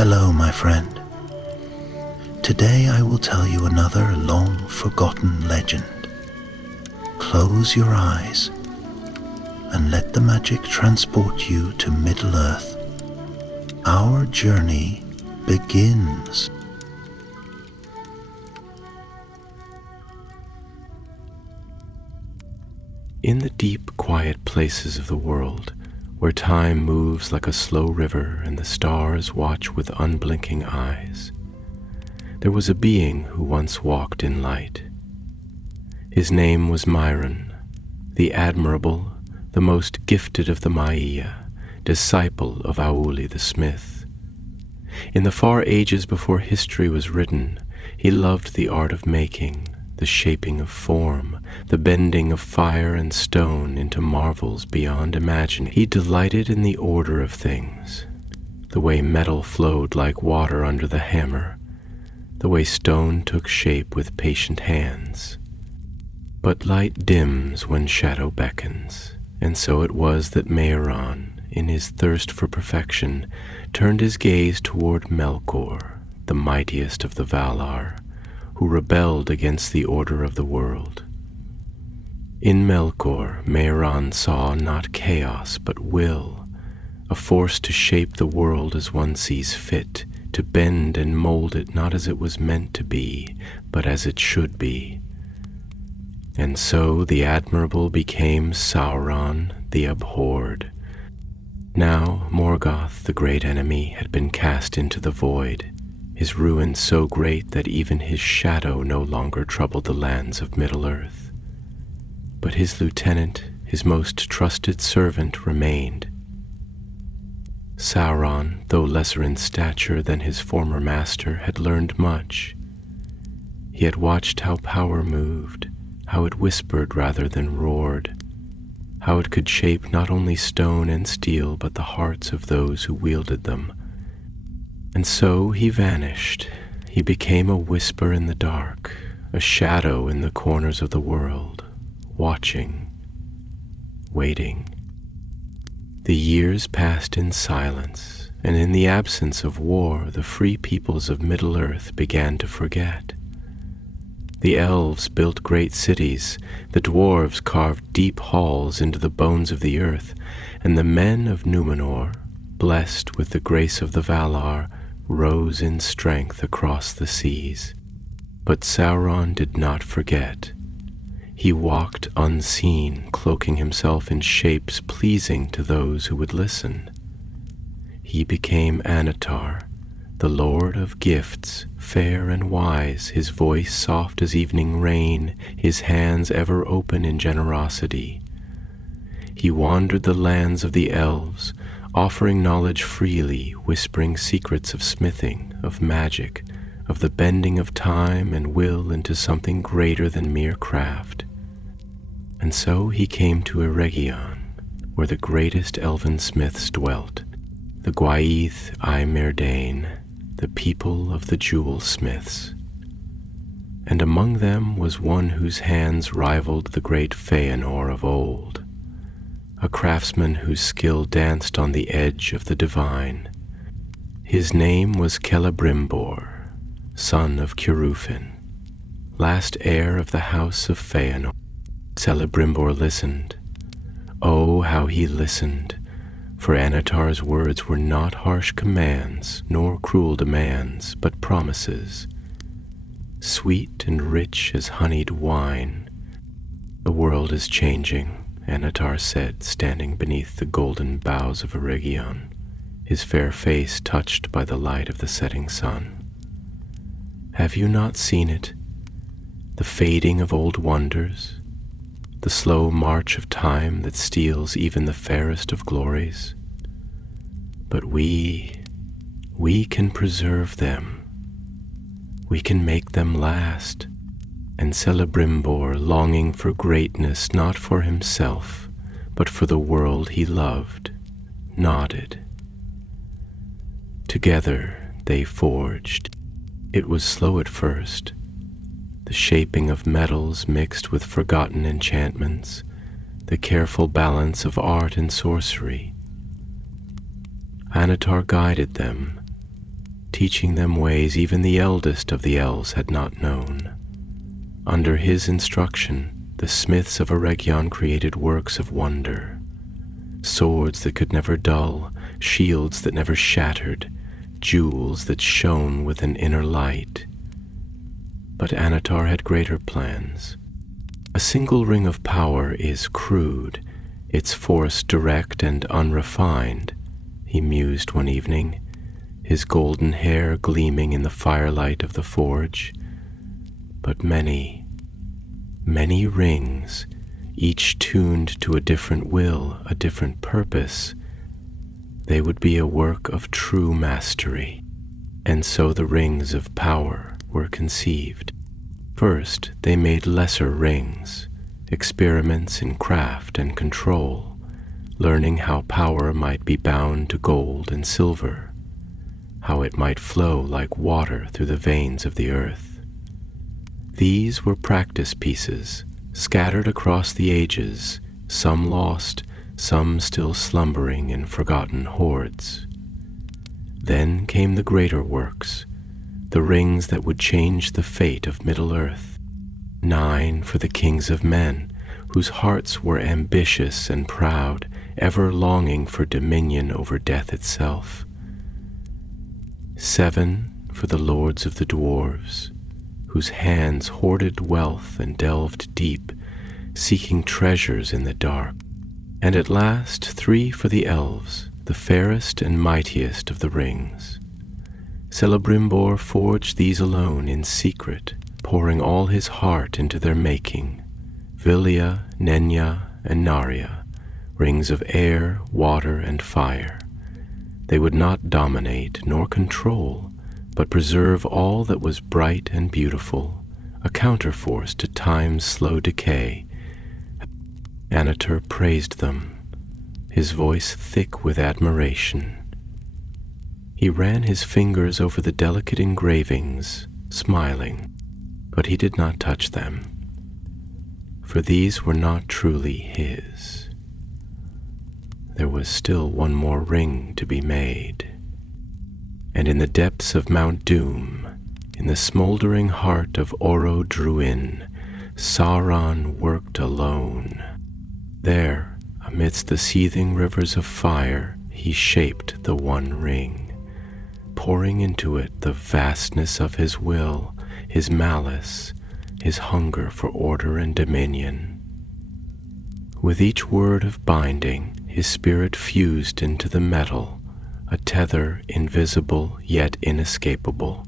Hello, my friend. Today I will tell you another long-forgotten legend. Close your eyes and let the magic transport you to Middle-earth. Our journey begins. In the deep, quiet places of the world, where time moves like a slow river and the stars watch with unblinking eyes, there was a being who once walked in light. His name was Myron, the admirable, the most gifted of the Maia, disciple of Auli the smith. In the far ages before history was written, he loved the art of making, the shaping of form, the bending of fire and stone into marvels beyond imagining. He delighted in the order of things, the way metal flowed like water under the hammer, the way stone took shape with patient hands. But light dims when shadow beckons, and so it was that Mehran, in his thirst for perfection, turned his gaze toward Melkor, the mightiest of the Valar, who rebelled against the order of the world. In Melkor, Mehran saw not chaos but will, a force to shape the world as one sees fit, to bend and mold it not as it was meant to be, but as it should be. And so the admirable became Sauron the abhorred. Now Morgoth, the great enemy, had been cast into the void, his ruin so great that even his shadow no longer troubled the lands of Middle-earth. But his lieutenant, his most trusted servant, remained. Sauron, though lesser in stature than his former master, had learned much. He had watched how power moved, how it whispered rather than roared, how it could shape not only stone and steel but the hearts of those who wielded them. And so he vanished. He became a whisper in the dark, a shadow in the corners of the world, watching, waiting. The years passed in silence, and in the absence of war, the free peoples of Middle-earth began to forget. The elves built great cities, the dwarves carved deep halls into the bones of the earth, and the men of Númenor, blessed with the grace of the Valar, rose in strength across the seas. But Sauron did not forget. He walked unseen, cloaking himself in shapes pleasing to those who would listen. He became Annatar, the Lord of gifts, fair and wise, his voice soft as evening rain, his hands ever open in generosity. He wandered the lands of the elves, offering knowledge freely, whispering secrets of smithing, of magic, of the bending of time and will into something greater than mere craft. And so he came to Eregion, where the greatest elven smiths dwelt, the Gwaith Ai-Myrdain, the people of the jewel smiths. And among them was one whose hands rivaled the great Feanor of old, a craftsman whose skill danced on the edge of the divine. His name was Celebrimbor, son of Curufin, last heir of the house of Feanor. Celebrimbor listened. Oh, how he listened, for Annatar's words were not harsh commands, nor cruel demands, but promises, sweet and rich as honeyed wine. The world is changing, Annatar said, standing beneath the golden boughs of Eregion, his fair face touched by the light of the setting sun. Have you not seen it? The fading of old wonders, the slow march of time that steals even the fairest of glories. But we can preserve them. We can make them last. And Celebrimbor, longing for greatness not for himself, but for the world he loved, nodded. Together they forged. It was slow at first, the shaping of metals mixed with forgotten enchantments, the careful balance of art and sorcery. Annatar guided them, teaching them ways even the eldest of the elves had not known. Under his instruction, the smiths of Eregion created works of wonder. Swords that could never dull, shields that never shattered, jewels that shone with an inner light. But Annatar had greater plans. A single ring of power is crude, its force direct and unrefined, he mused one evening, his golden hair gleaming in the firelight of the forge. But many, many rings, each tuned to a different will, a different purpose, they would be a work of true mastery. And so the rings of power were conceived. First, they made lesser rings, experiments in craft and control, learning how power might be bound to gold and silver, how it might flow like water through the veins of the earth. These were practice pieces, scattered across the ages, some lost, some still slumbering in forgotten hoards. Then came the greater works, the rings that would change the fate of Middle-earth, 9 for the kings of men, whose hearts were ambitious and proud, ever longing for dominion over death itself. 7 for the lords of the dwarves, whose hands hoarded wealth and delved deep, seeking treasures in the dark. And at last 3 for the elves, the fairest and mightiest of the rings. Celebrimbor forged these alone in secret, pouring all his heart into their making. Vilya, Nenya, and Narya, rings of air, water, and fire. They would not dominate nor control, but preserve all that was bright and beautiful, a counterforce to time's slow decay. Annatar praised them, his voice thick with admiration. He ran his fingers over the delicate engravings, smiling, but he did not touch them, for these were not truly his. There was still one more ring to be made, and in the depths of Mount Doom, in the smoldering heart of Oro Druin, Sauron worked alone. There, amidst the seething rivers of fire, he shaped the one ring, pouring into it the vastness of his will, his malice, his hunger for order and dominion. With each word of binding, his spirit fused into the metal, a tether invisible yet inescapable.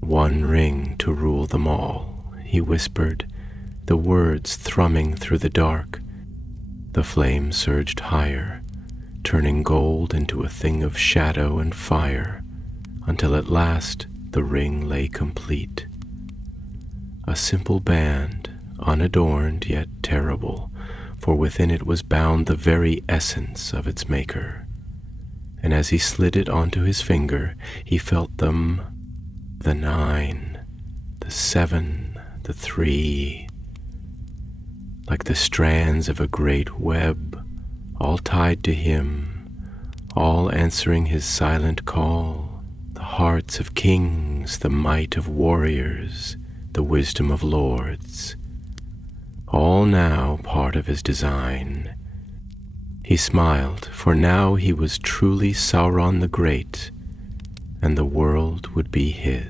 One ring to rule them all, he whispered, the words thrumming through the dark. The flame surged higher, turning gold into a thing of shadow and fire, until at last the ring lay complete. A simple band, unadorned yet terrible, for within it was bound the very essence of its maker. And as he slid it onto his finger, he felt them, the 9, the 7, the 3, like the strands of a great web, all tied to him, all answering his silent call, the hearts of kings, the might of warriors, the wisdom of lords, all now part of his design. He smiled, for now he was truly Sauron the Great, and the world would be his.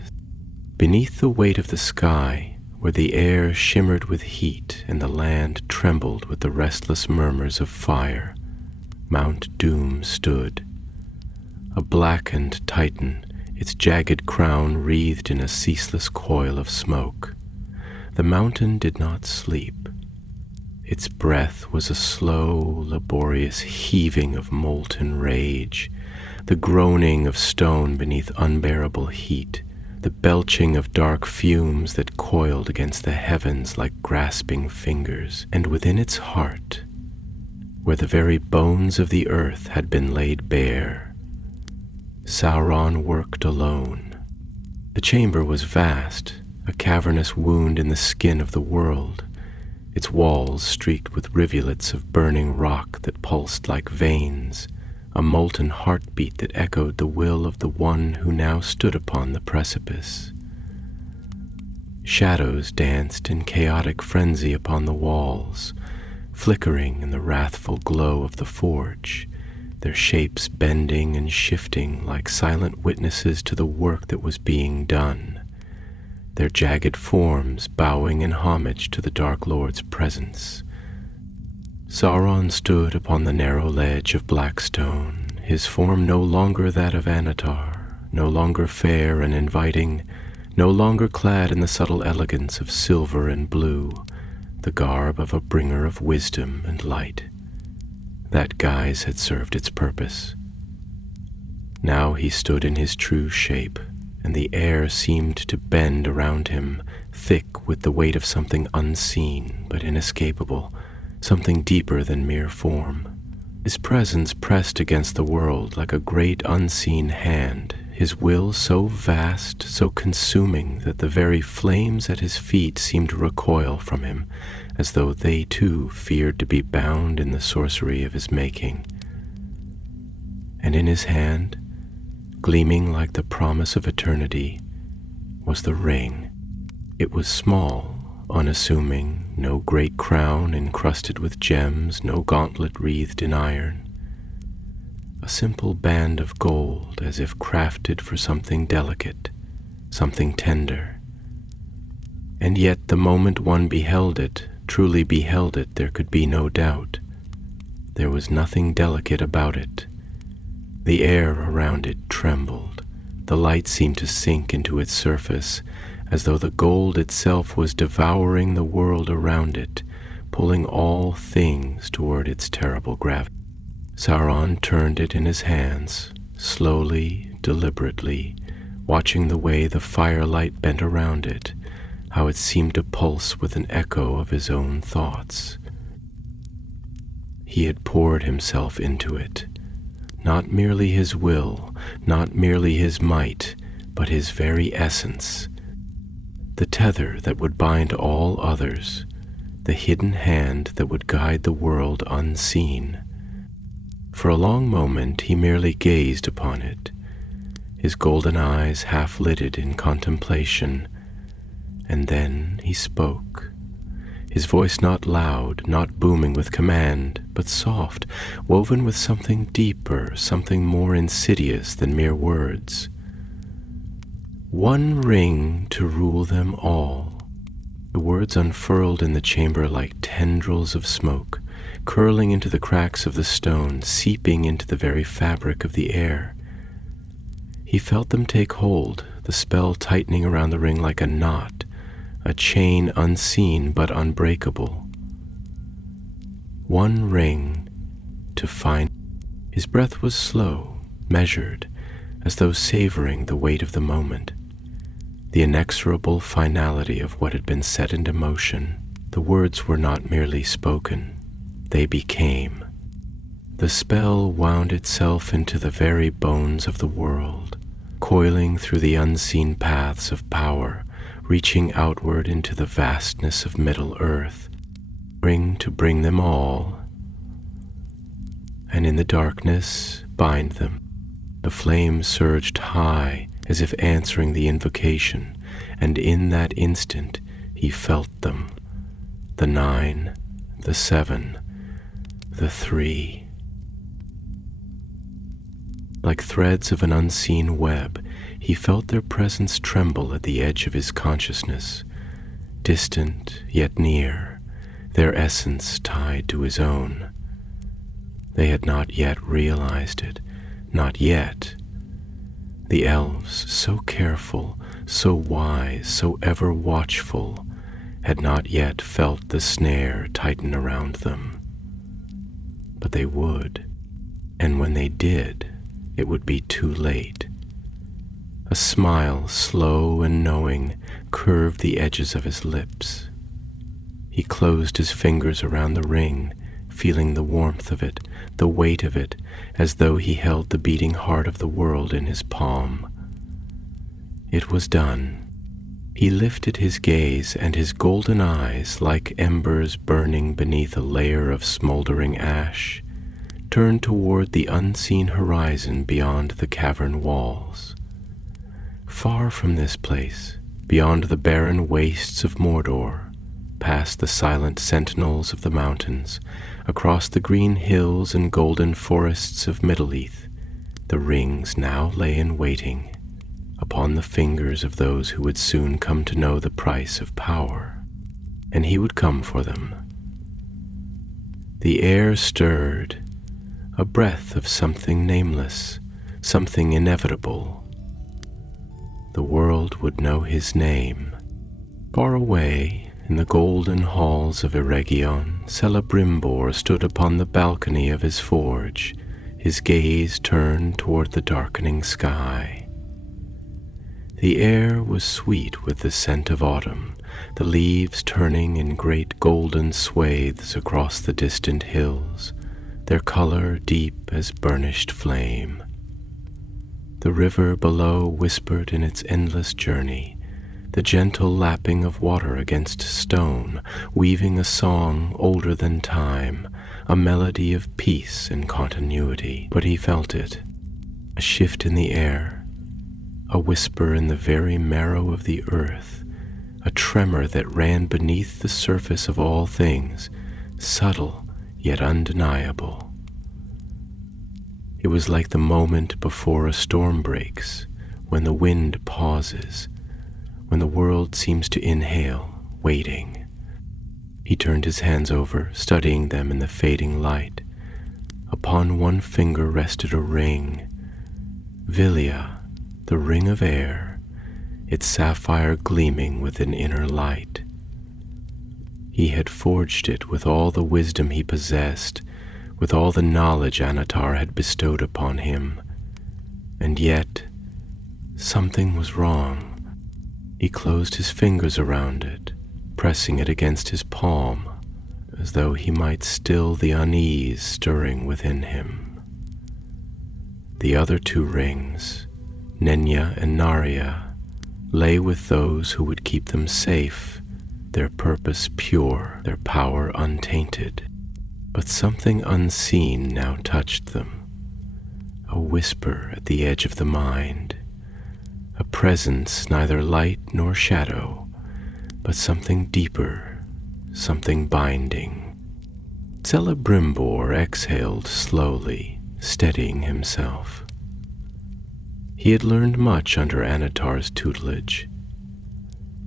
Beneath the weight of the sky, where the air shimmered with heat and the land trembled with the restless murmurs of fire, Mount Doom stood, a blackened titan, its jagged crown wreathed in a ceaseless coil of smoke. The mountain did not sleep. Its breath was a slow, laborious heaving of molten rage, the groaning of stone beneath unbearable heat, the belching of dark fumes that coiled against the heavens like grasping fingers. And within its heart, where the very bones of the earth had been laid bare, Sauron worked alone. The chamber was vast, a cavernous wound in the skin of the world, its walls streaked with rivulets of burning rock that pulsed like veins, a molten heartbeat that echoed the will of the one who now stood upon the precipice. Shadows danced in chaotic frenzy upon the walls, flickering in the wrathful glow of the forge, their shapes bending and shifting like silent witnesses to the work that was being done, their jagged forms bowing in homage to the Dark Lord's presence. Sauron stood upon the narrow ledge of black stone, his form no longer that of Anatar, no longer fair and inviting, no longer clad in the subtle elegance of silver and blue, the garb of a bringer of wisdom and light. That guise had served its purpose. Now he stood in his true shape, and the air seemed to bend around him, thick with the weight of something unseen but inescapable, something deeper than mere form. His presence pressed against the world like a great unseen hand, his will so vast, so consuming that the very flames at his feet seemed to recoil from him, as though they too feared to be bound in the sorcery of his making. And in his hand, gleaming like the promise of eternity, was the ring. It was small, unassuming, no great crown encrusted with gems, no gauntlet wreathed in iron. A simple band of gold, as if crafted for something delicate, something tender. And yet the moment one beheld it, truly beheld it, there could be no doubt. There was nothing delicate about it. The air around it trembled. The light seemed to sink into its surface, as though the gold itself was devouring the world around it, pulling all things toward its terrible gravity. Sauron turned it in his hands, slowly, deliberately, watching the way the firelight bent around it, how it seemed to pulse with an echo of his own thoughts. He had poured himself into it, not merely his will, not merely his might, but his very essence, the tether that would bind all others, the hidden hand that would guide the world unseen. For a long moment he merely gazed upon it, his golden eyes half-lidded in contemplation, and then he spoke, his voice not loud, not booming with command, but soft, woven with something deeper, something more insidious than mere words. One ring to rule them all. The words unfurled in the chamber like tendrils of smoke, curling into the cracks of the stone, seeping into the very fabric of the air. He felt them take hold, the spell tightening around the ring like a knot, a chain unseen but unbreakable. One ring to find. His breath was slow, measured, as though savoring the weight of the moment, the inexorable finality of what had been set into motion. The words were not merely spoken. They became. The spell wound itself into the very bones of the world, coiling through the unseen paths of power, reaching outward into the vastness of Middle-earth, ring to bring them all, and in the darkness bind them. The flame surged high as if answering the invocation, and in that instant he felt them, the 9, the 7, the 3. Like threads of an unseen web, he felt their presence tremble at the edge of his consciousness, distant yet near, their essence tied to his own. They had not yet realized it, not yet. The elves, so careful, so wise, so ever watchful, had not yet felt the snare tighten around them. But they would, and when they did, it would be too late. A smile, slow and knowing, curved the edges of his lips. He closed his fingers around the ring, feeling the warmth of it, the weight of it, as though he held the beating heart of the world in his palm. It was done. He lifted his gaze, and his golden eyes, like embers burning beneath a layer of smoldering ash, turned toward the unseen horizon beyond the cavern walls. Far from this place, beyond the barren wastes of Mordor, past the silent sentinels of the mountains, across the green hills and golden forests of Middle-earth, the rings now lay in waiting upon the fingers of those who would soon come to know the price of power, and he would come for them. The air stirred, a breath of something nameless, something inevitable. The world would know his name. Far away, in the golden halls of Eregion, Celebrimbor stood upon the balcony of his forge, his gaze turned toward the darkening sky. The air was sweet with the scent of autumn, the leaves turning in great golden swathes across the distant hills, their color deep as burnished flame. The river below whispered in its endless journey, the gentle lapping of water against stone, weaving a song older than time, a melody of peace and continuity. But he felt it, a shift in the air, a whisper in the very marrow of the earth, a tremor that ran beneath the surface of all things, subtle yet undeniable. It was like the moment before a storm breaks, when the wind pauses, when the world seems to inhale, waiting. He turned his hands over, studying them in the fading light. Upon one finger rested a ring, Villia, the ring of air, its sapphire gleaming with an inner light. He had forged it with all the wisdom he possessed, with all the knowledge Anatar had bestowed upon him. And yet, something was wrong. He closed his fingers around it, pressing it against his palm, as though he might still the unease stirring within him. The other two rings, Nenya and Narya, lay with those who would keep them safe, their purpose pure, their power untainted. But something unseen now touched them, a whisper at the edge of the mind, a presence neither light nor shadow, but something deeper, something binding. Celebrimbor exhaled slowly, steadying himself. He had learned much under Anatar's tutelage,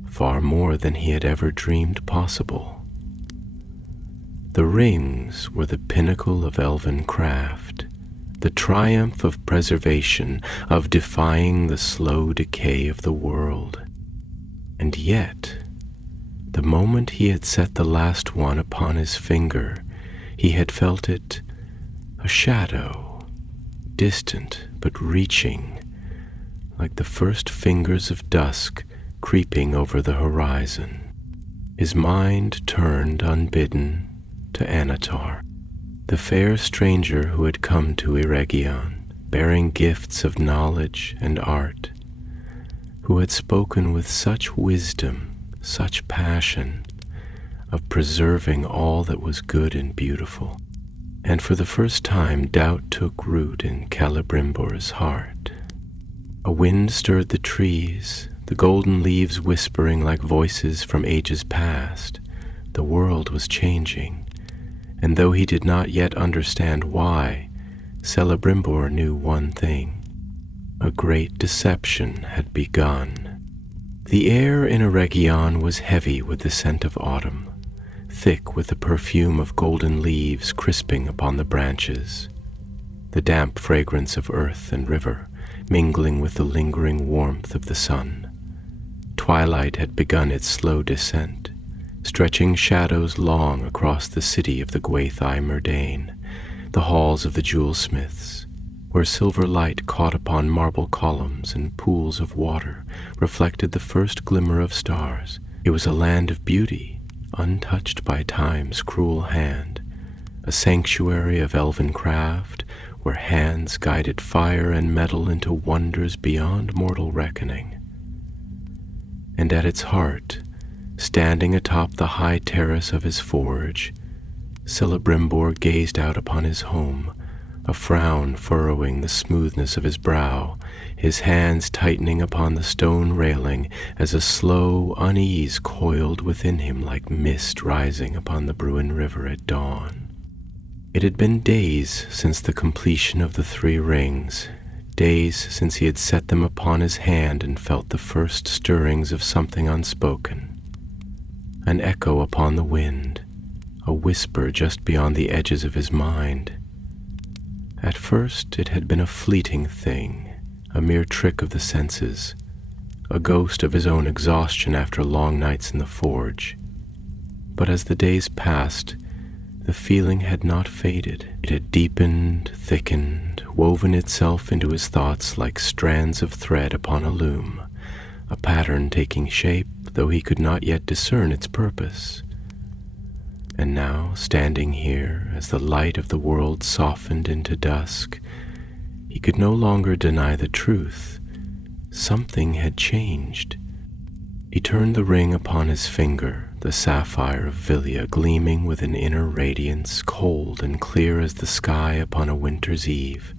far more than he had ever dreamed possible. The rings were the pinnacle of elven craft, the triumph of preservation, of defying the slow decay of the world. And yet, the moment he had set the last one upon his finger, he had felt it a shadow, distant but reaching, like the first fingers of dusk creeping over the horizon. His mind turned unbidden to Anatar, the fair stranger who had come to Eregion, bearing gifts of knowledge and art, who had spoken with such wisdom, such passion, of preserving all that was good and beautiful. And for the first time doubt took root in Celebrimbor's heart. A wind stirred the trees, the golden leaves whispering like voices from ages past. The world was changing, and though he did not yet understand why, Celebrimbor knew one thing: a great deception had begun. The air in Eregion was heavy with the scent of autumn, thick with the perfume of golden leaves crisping upon the branches, the damp fragrance of earth and river mingling with the lingering warmth of the sun. Twilight had begun its slow descent, stretching shadows long across the city of the Gwaithai Myrdain, the halls of the jewelsmiths, where silver light caught upon marble columns and pools of water reflected the first glimmer of stars. It was a land of beauty, untouched by time's cruel hand, a sanctuary of elven craft, where hands guided fire and metal into wonders beyond mortal reckoning. And at its heart, standing atop the high terrace of his forge, Celebrimbor gazed out upon his home, a frown furrowing the smoothness of his brow, his hands tightening upon the stone railing as a slow unease coiled within him like mist rising upon the Bruin River at dawn. It had been days since the completion of the 3 rings, days since he had set them upon his hand and felt the first stirrings of something unspoken. An echo upon the wind, a whisper just beyond the edges of his mind. At first it had been a fleeting thing, a mere trick of the senses, a ghost of his own exhaustion after long nights in the forge. But as the days passed, the feeling had not faded. It had deepened, thickened, woven itself into his thoughts like strands of thread upon a loom, a pattern taking shape, though he could not yet discern its purpose. And now, standing here, as the light of the world softened into dusk, he could no longer deny the truth. Something had changed. He turned the ring upon his finger, the sapphire of Villia gleaming with an inner radiance, cold and clear as the sky upon a winter's eve.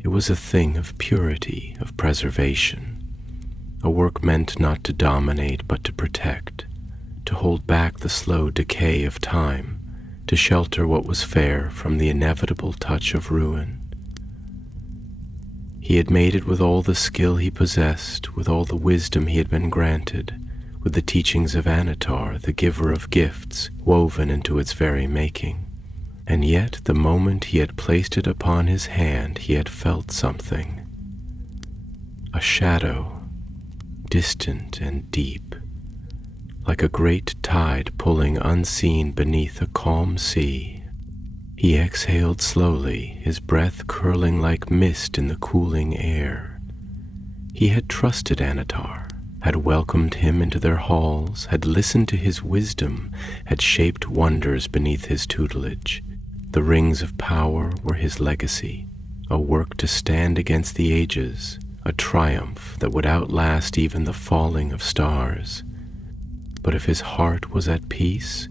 It was a thing of purity, of preservation, a work meant not to dominate but to protect, to hold back the slow decay of time, to shelter what was fair from the inevitable touch of ruin. He had made it with all the skill he possessed, with all the wisdom he had been granted, with the teachings of Anatar, the giver of gifts, woven into its very making. And yet, the moment he had placed it upon his hand, he had felt something. A shadow, distant and deep, like a great tide pulling unseen beneath a calm sea. He exhaled slowly, his breath curling like mist in the cooling air. He had trusted Anatar, had welcomed him into their halls, had listened to his wisdom, had shaped wonders beneath his tutelage. The rings of power were his legacy, a work to stand against the ages, a triumph that would outlast even the falling of stars. But if his heart was at peace,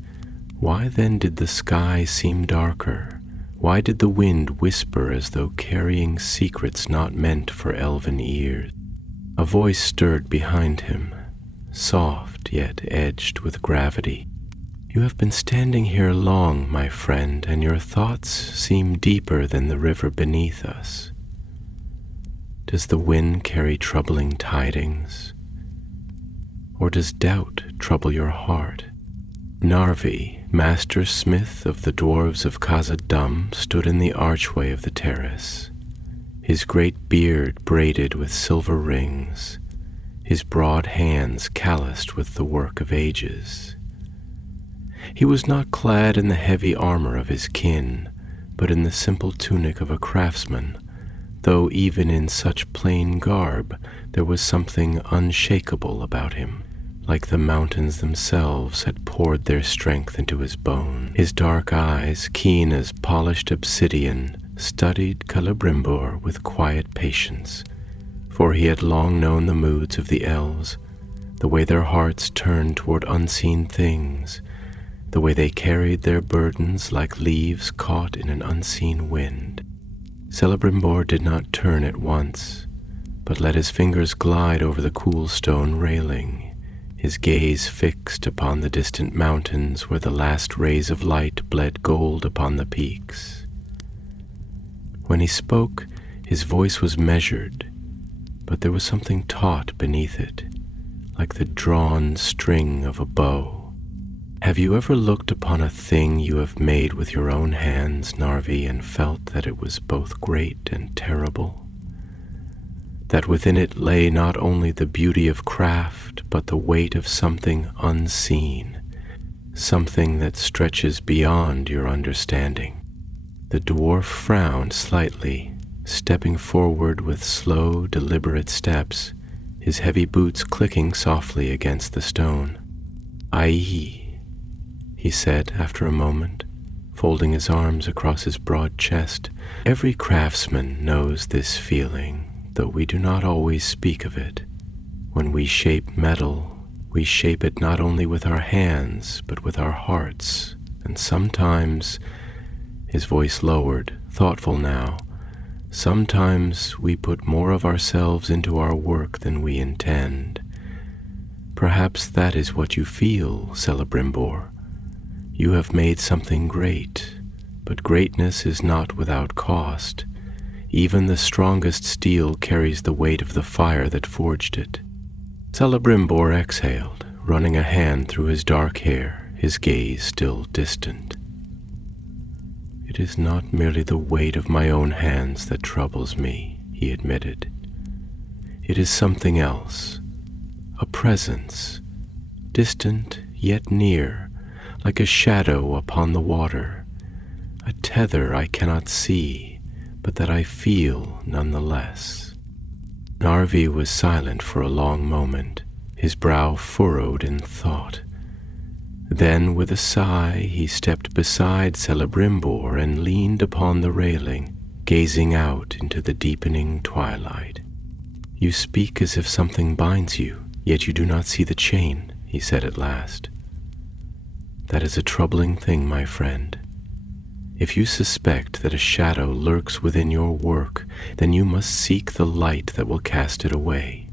why then did the sky seem darker? Why did the wind whisper as though carrying secrets not meant for elven ears? A voice stirred behind him, soft yet edged with gravity. "You have been standing here long, my friend, and your thoughts seem deeper than the river beneath us. Does the wind carry troubling tidings? Or does doubt trouble your heart?" Narvi, master smith of the dwarves of Khazad-dûm, stood in the archway of the terrace, his great beard braided with silver rings, his broad hands calloused with the work of ages. He was not clad in the heavy armor of his kin, but in the simple tunic of a craftsman, though even in such plain garb there was something unshakable about him, like the mountains themselves had poured their strength into his bone. His dark eyes, keen as polished obsidian, studied Celebrimbor with quiet patience, for he had long known the moods of the elves, the way their hearts turned toward unseen things, the way they carried their burdens like leaves caught in an unseen wind. Celebrimbor did not turn at once, but let his fingers glide over the cool stone railing, his gaze fixed upon the distant mountains where the last rays of light bled gold upon the peaks. When he spoke, his voice was measured, but there was something taut beneath it, like the drawn string of a bow. Have you ever looked upon a thing you have made with your own hands, Narvi, and felt that it was both great and terrible? That within it lay not only the beauty of craft, but the weight of something unseen, something that stretches beyond your understanding. The dwarf frowned slightly, stepping forward with slow, deliberate steps, his heavy boots clicking softly against the stone. "Aye," he said after a moment, folding his arms across his broad chest. "Every craftsman knows this feeling, though we do not always speak of it. When we shape metal, we shape it not only with our hands, but with our hearts, and sometimes," his voice lowered, thoughtful now. Sometimes we put more of ourselves into our work than we intend. Perhaps that is what you feel, Celebrimbor. You have made something great, but greatness is not without cost. Even the strongest steel carries the weight of the fire that forged it. Celebrimbor exhaled, running a hand through his dark hair, his gaze still distant. It is not merely the weight of my own hands that troubles me, he admitted. It is something else, a presence, distant yet near, like a shadow upon the water, a tether I cannot see, but that I feel nonetheless. Narvi was silent for a long moment, his brow furrowed in thought. Then, with a sigh, he stepped beside Celebrimbor and leaned upon the railing, gazing out into the deepening twilight. You speak as if something binds you, yet you do not see the chain, he said at last. That is a troubling thing, my friend. If you suspect that a shadow lurks within your work, then you must seek the light that will cast it away.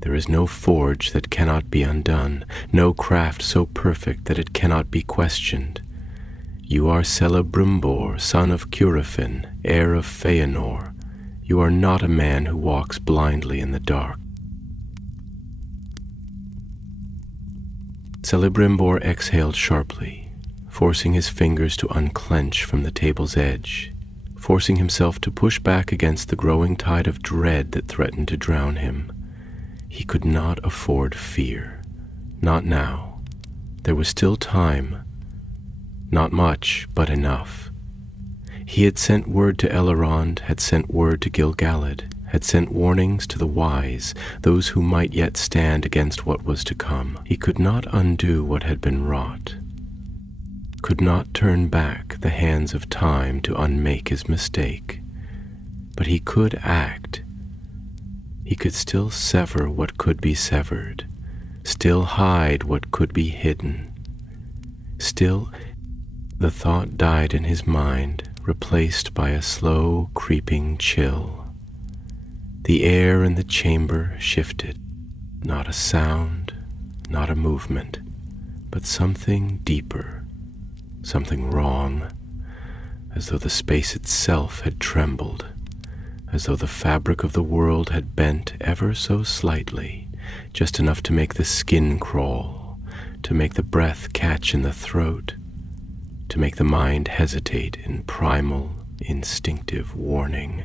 There is no forge that cannot be undone, no craft so perfect that it cannot be questioned. You are Celebrimbor, son of Curufin, heir of Feanor. You are not a man who walks blindly in the dark. Celebrimbor exhaled sharply, forcing his fingers to unclench from the table's edge, forcing himself to push back against the growing tide of dread that threatened to drown him. He could not afford fear. Not now. There was still time. Not much, but enough. He had sent word to Elrond, had sent word to Gil-galad, had sent warnings to the wise, those who might yet stand against what was to come. He could not undo what had been wrought, could not turn back the hands of time to unmake his mistake. But he could act. He could still sever what could be severed, still hide what could be hidden. Still, the thought died in his mind, replaced by a slow, creeping chill. The air in the chamber shifted, not a sound, not a movement, but something deeper, something wrong, as though the space itself had trembled, as though the fabric of the world had bent ever so slightly, just enough to make the skin crawl, to make the breath catch in the throat, to make the mind hesitate in primal, instinctive warning.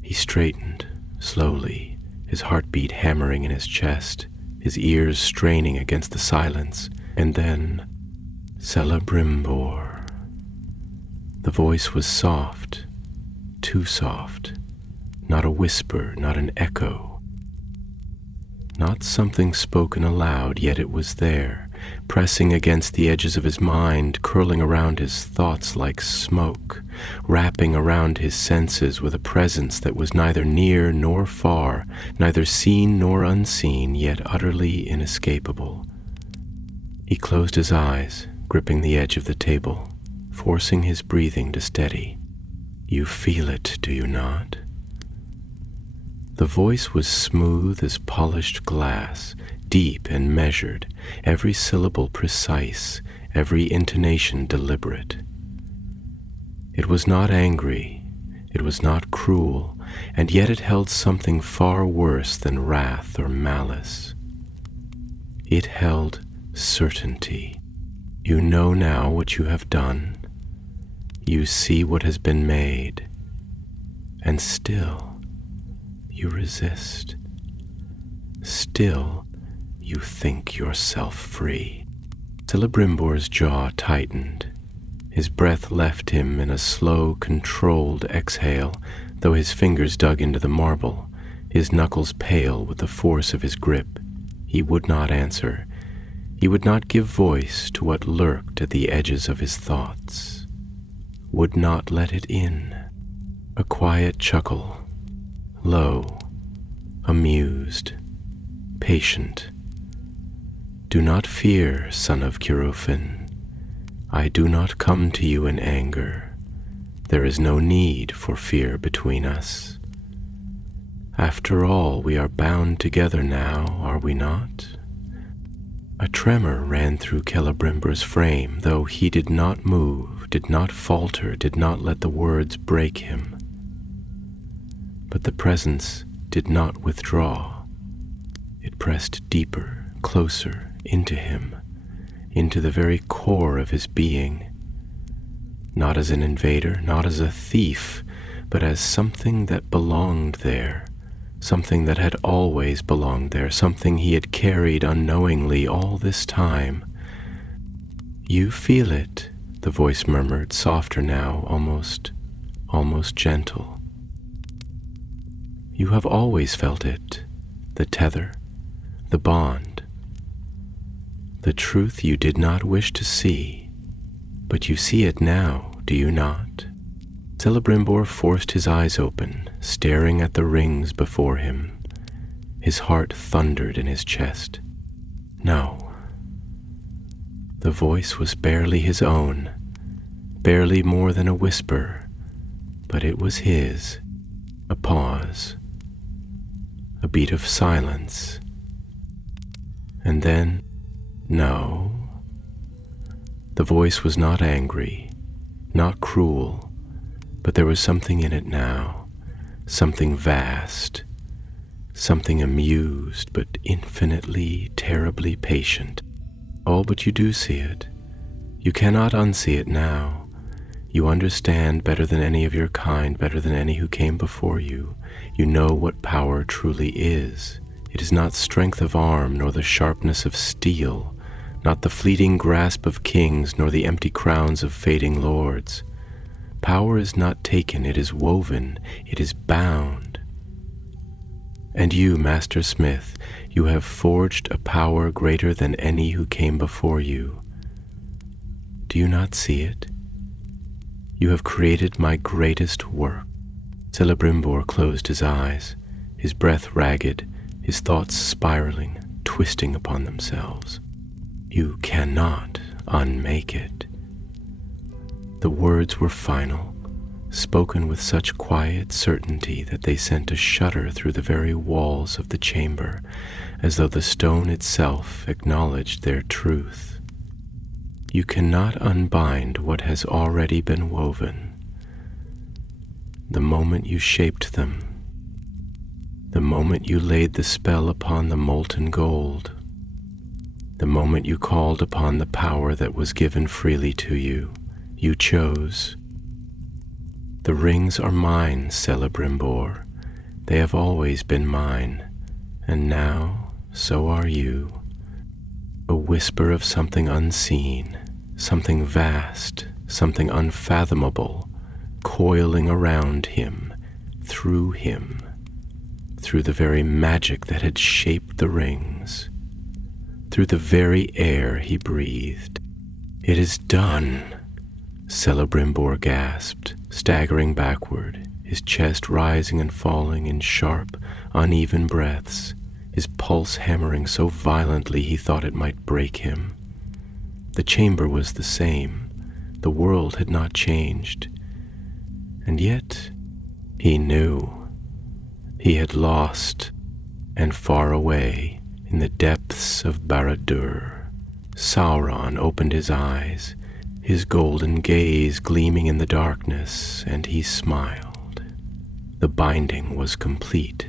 He straightened, slowly, his heartbeat hammering in his chest, his ears straining against the silence, and then, Celebrimbor. The voice was soft, too soft, not a whisper, not an echo, not something spoken aloud, yet it was there, pressing against the edges of his mind, curling around his thoughts like smoke, wrapping around his senses with a presence that was neither near nor far, neither seen nor unseen, yet utterly inescapable. He closed his eyes, gripping the edge of the table, forcing his breathing to steady. You feel it, do you not? The voice was smooth as polished glass, deep and measured, every syllable precise, every intonation deliberate. It was not angry, it was not cruel, and yet it held something far worse than wrath or malice. It held certainty. You know now what you have done. You see what has been made, and still you resist. Still you think yourself free. Celebrimbor's jaw tightened. His breath left him in a slow, controlled exhale, though his fingers dug into the marble, his knuckles pale with the force of his grip. He would not answer. He would not give voice to what lurked at the edges of his thoughts. Would not let it in. A quiet chuckle, low, amused, patient. Do not fear, son of Curufin. I do not come to you in anger. There is no need for fear between us. After all, we are bound together now, are we not? A tremor ran through Celebrimbor's frame, though he did not move, did not falter, did not let the words break him. But the presence did not withdraw. It pressed deeper, closer into him, into the very core of his being, not as an invader, not as a thief, but as something that belonged there, something that had always belonged there, something he had carried unknowingly all this time. "You feel it," the voice murmured, softer now, almost gentle. "You have always felt it, the tether, the bond, the truth you did not wish to see, but you see it now, do you not?" Celebrimbor forced his eyes open, staring at the rings before him. His heart thundered in his chest. No. The voice was barely his own, barely more than a whisper, but it was his. A pause, a beat of silence, and then, no. The voice was not angry, not cruel, but there was something in it now, something vast, something amused, but infinitely, terribly patient. Oh, but you do see it. You cannot unsee it now. You understand better than any of your kind, better than any who came before you. You know what power truly is. It is not strength of arm, nor the sharpness of steel, not the fleeting grasp of kings, nor the empty crowns of fading lords. Power is not taken, it is woven, it is bound. And you, Master Smith, you have forged a power greater than any who came before you. Do you not see it? You have created my greatest work. Celebrimbor closed his eyes, his breath ragged, his thoughts spiraling, twisting upon themselves. You cannot unmake it. The words were final, spoken with such quiet certainty that they sent a shudder through the very walls of the chamber, as though the stone itself acknowledged their truth. You cannot unbind what has already been woven. The moment you shaped them, the moment you laid the spell upon the molten gold, the moment you called upon the power that was given freely to you, you chose. The rings are mine, Celebrimbor. They have always been mine, and now so are you. A whisper of something unseen, something vast, something unfathomable, coiling around him, through the very magic that had shaped the rings, through the very air he breathed. "It is done," Celebrimbor gasped, staggering backward, his chest rising and falling in sharp, uneven breaths, his pulse hammering so violently he thought it might break him. The chamber was the same, the world had not changed, and yet he knew. He had lost, and far away, in the depths of Barad-dûr, Sauron opened his eyes, his golden gaze gleaming in the darkness, and he smiled. The binding was complete.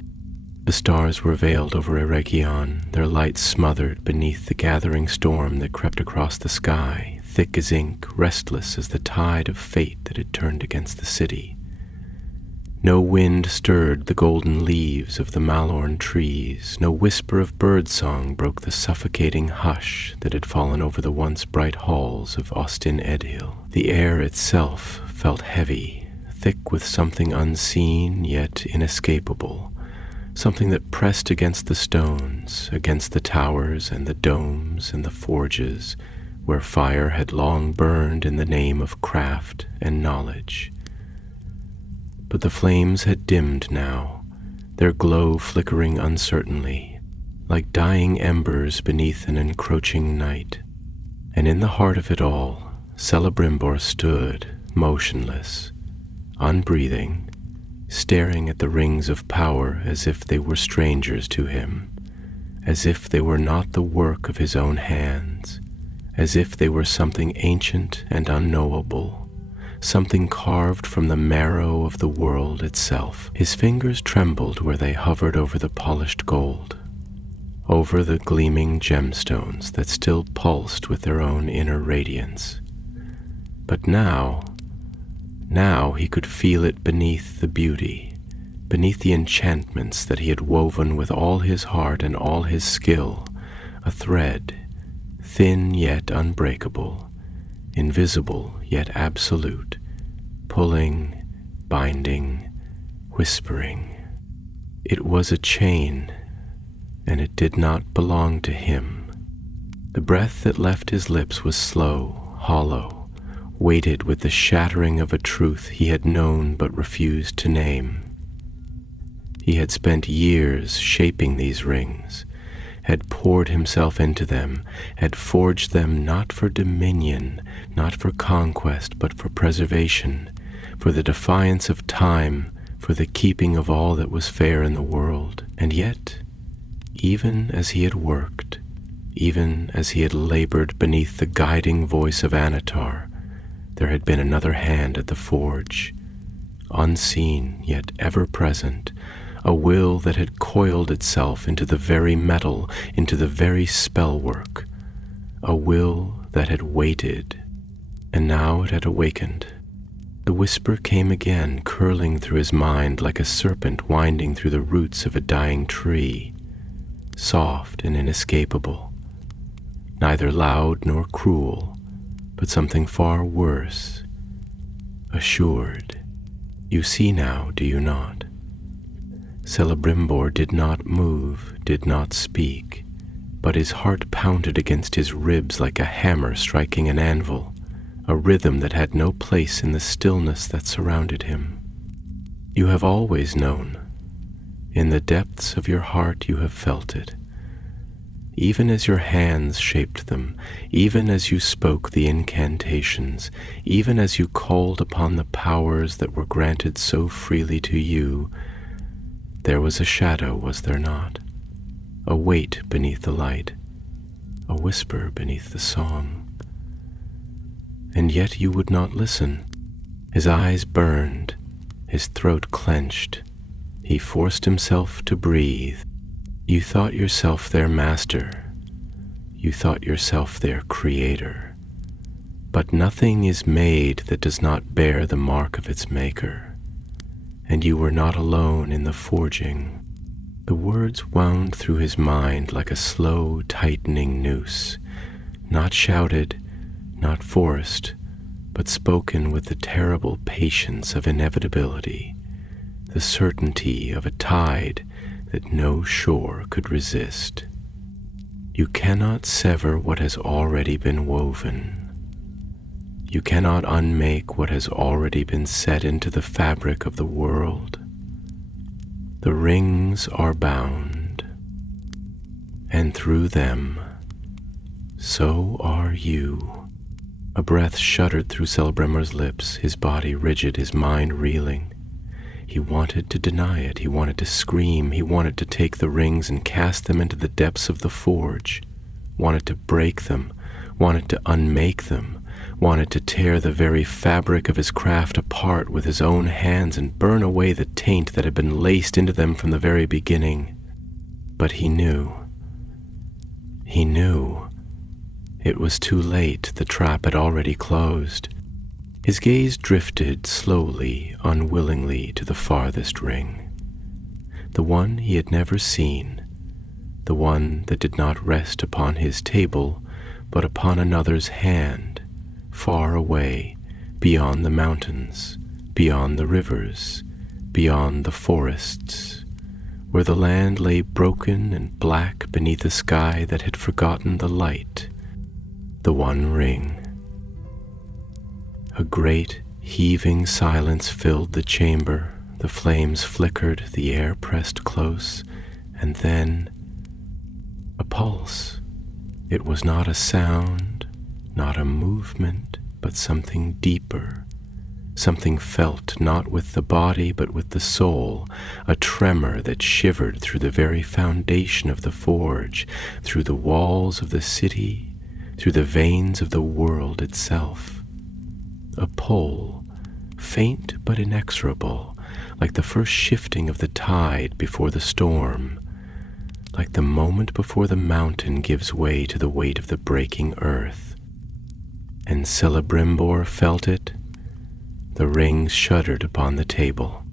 The stars were veiled over Eregion, their light smothered beneath the gathering storm that crept across the sky, thick as ink, restless as the tide of fate that had turned against the city. No wind stirred the golden leaves of the Malorn trees, no whisper of birdsong broke the suffocating hush that had fallen over the once bright halls of Ostin Edhill. The air itself felt heavy, thick with something unseen yet inescapable, something that pressed against the stones, against the towers and the domes and the forges, where fire had long burned in the name of craft and knowledge. But the flames had dimmed now, their glow flickering uncertainly, like dying embers beneath an encroaching night. And in the heart of it all, Celebrimbor stood, motionless, unbreathing, staring at the rings of power as if they were strangers to him, as if they were not the work of his own hands, as if they were something ancient and unknowable, something carved from the marrow of the world itself. His fingers trembled where they hovered over the polished gold, over the gleaming gemstones that still pulsed with their own inner radiance. But now he could feel it beneath the beauty, beneath the enchantments that he had woven with all his heart and all his skill, a thread, thin yet unbreakable, invisible yet absolute, pulling, binding, whispering. It was a chain, and it did not belong to him. The breath that left his lips was slow, hollow, weighted with the shattering of a truth he had known but refused to name. He had spent years shaping these rings, had poured himself into them, had forged them not for dominion, not for conquest, but for preservation, for the defiance of time, for the keeping of all that was fair in the world. And yet, even as he had worked, even as he had labored beneath the guiding voice of Anatar, there had been another hand at the forge, unseen yet ever present, a will that had coiled itself into the very metal, into the very spellwork, a will that had waited, and now it had awakened. The whisper came again, curling through his mind like a serpent winding through the roots of a dying tree, soft and inescapable, neither loud nor cruel, but something far worse, assured. You see now, do you not? Celebrimbor did not move, did not speak, but his heart pounded against his ribs like a hammer striking an anvil, a rhythm that had no place in the stillness that surrounded him. You have always known. In the depths of your heart you have felt it. Even as your hands shaped them, even as you spoke the incantations, even as you called upon the powers that were granted so freely to you, there was a shadow, was there not? A weight beneath the light, a whisper beneath the song. And yet you would not listen. His eyes burned, his throat clenched. He forced himself to breathe. You thought yourself their master. You thought yourself their creator. But nothing is made that does not bear the mark of its maker. And you were not alone in the forging. The words wound through his mind like a slow, tightening noose, not shouted, not forced, but spoken with the terrible patience of inevitability, the certainty of a tide that no shore could resist. You cannot sever what has already been woven. You cannot unmake what has already been set into the fabric of the world. The rings are bound, and through them, so are you. A breath shuddered through Celebrimor's lips, his body rigid, his mind reeling. He wanted to deny it, he wanted to scream, he wanted to take the rings and cast them into the depths of the forge, wanted to break them, wanted to unmake them, wanted to tear the very fabric of his craft apart with his own hands and burn away the taint that had been laced into them from the very beginning. But he knew. It was too late, the trap had already closed. His gaze drifted slowly, unwillingly to the farthest ring. The one he had never seen, the one that did not rest upon his table, but upon another's hand, far away, beyond the mountains, beyond the rivers, beyond the forests, where the land lay broken and black beneath a sky that had forgotten the light, the one ring. A great, heaving silence filled the chamber, the flames flickered, the air pressed close, and then a pulse. It was not a sound, not a movement, but something deeper, something felt not with the body but with the soul, a tremor that shivered through the very foundation of the forge, through the walls of the city, through the veins of the world itself. A pull, faint but inexorable, like the first shifting of the tide before the storm, like the moment before the mountain gives way to the weight of the breaking earth. And Celebrimbor felt it. The rings shuddered upon the table.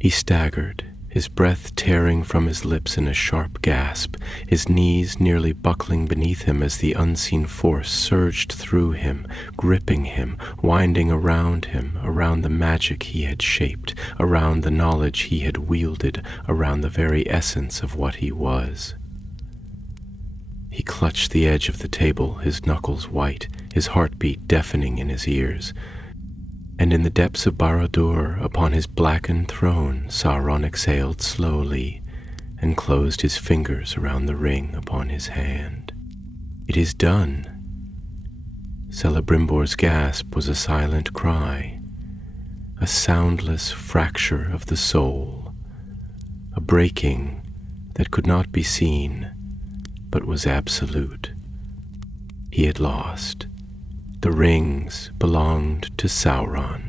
He staggered, his breath tearing from his lips in a sharp gasp, his knees nearly buckling beneath him as the unseen force surged through him, gripping him, winding around him, around the magic he had shaped, around the knowledge he had wielded, around the very essence of what he was. He clutched the edge of the table, his knuckles white, his heartbeat deafening in his ears. And in the depths of Barad-dûr, upon his blackened throne, Sauron exhaled slowly and closed his fingers around the ring upon his hand. "It is done." Celebrimbor's gasp was a silent cry, a soundless fracture of the soul, a breaking that could not be seen, but was absolute. He had lost. The rings belonged to Sauron,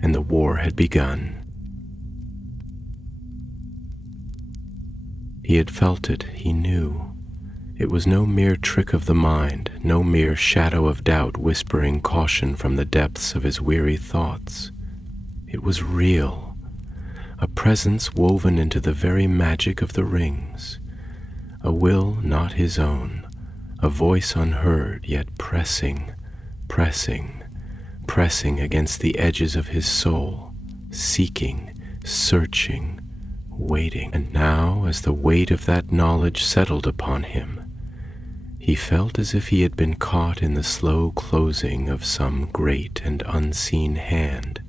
and the war had begun. He had felt it, he knew. It was no mere trick of the mind, no mere shadow of doubt whispering caution from the depths of his weary thoughts. It was real, a presence woven into the very magic of the rings, a will not his own, a voice unheard yet pressing against the edges of his soul, seeking, searching, waiting. And now, as the weight of that knowledge settled upon him, he felt as if he had been caught in the slow closing of some great and unseen hand,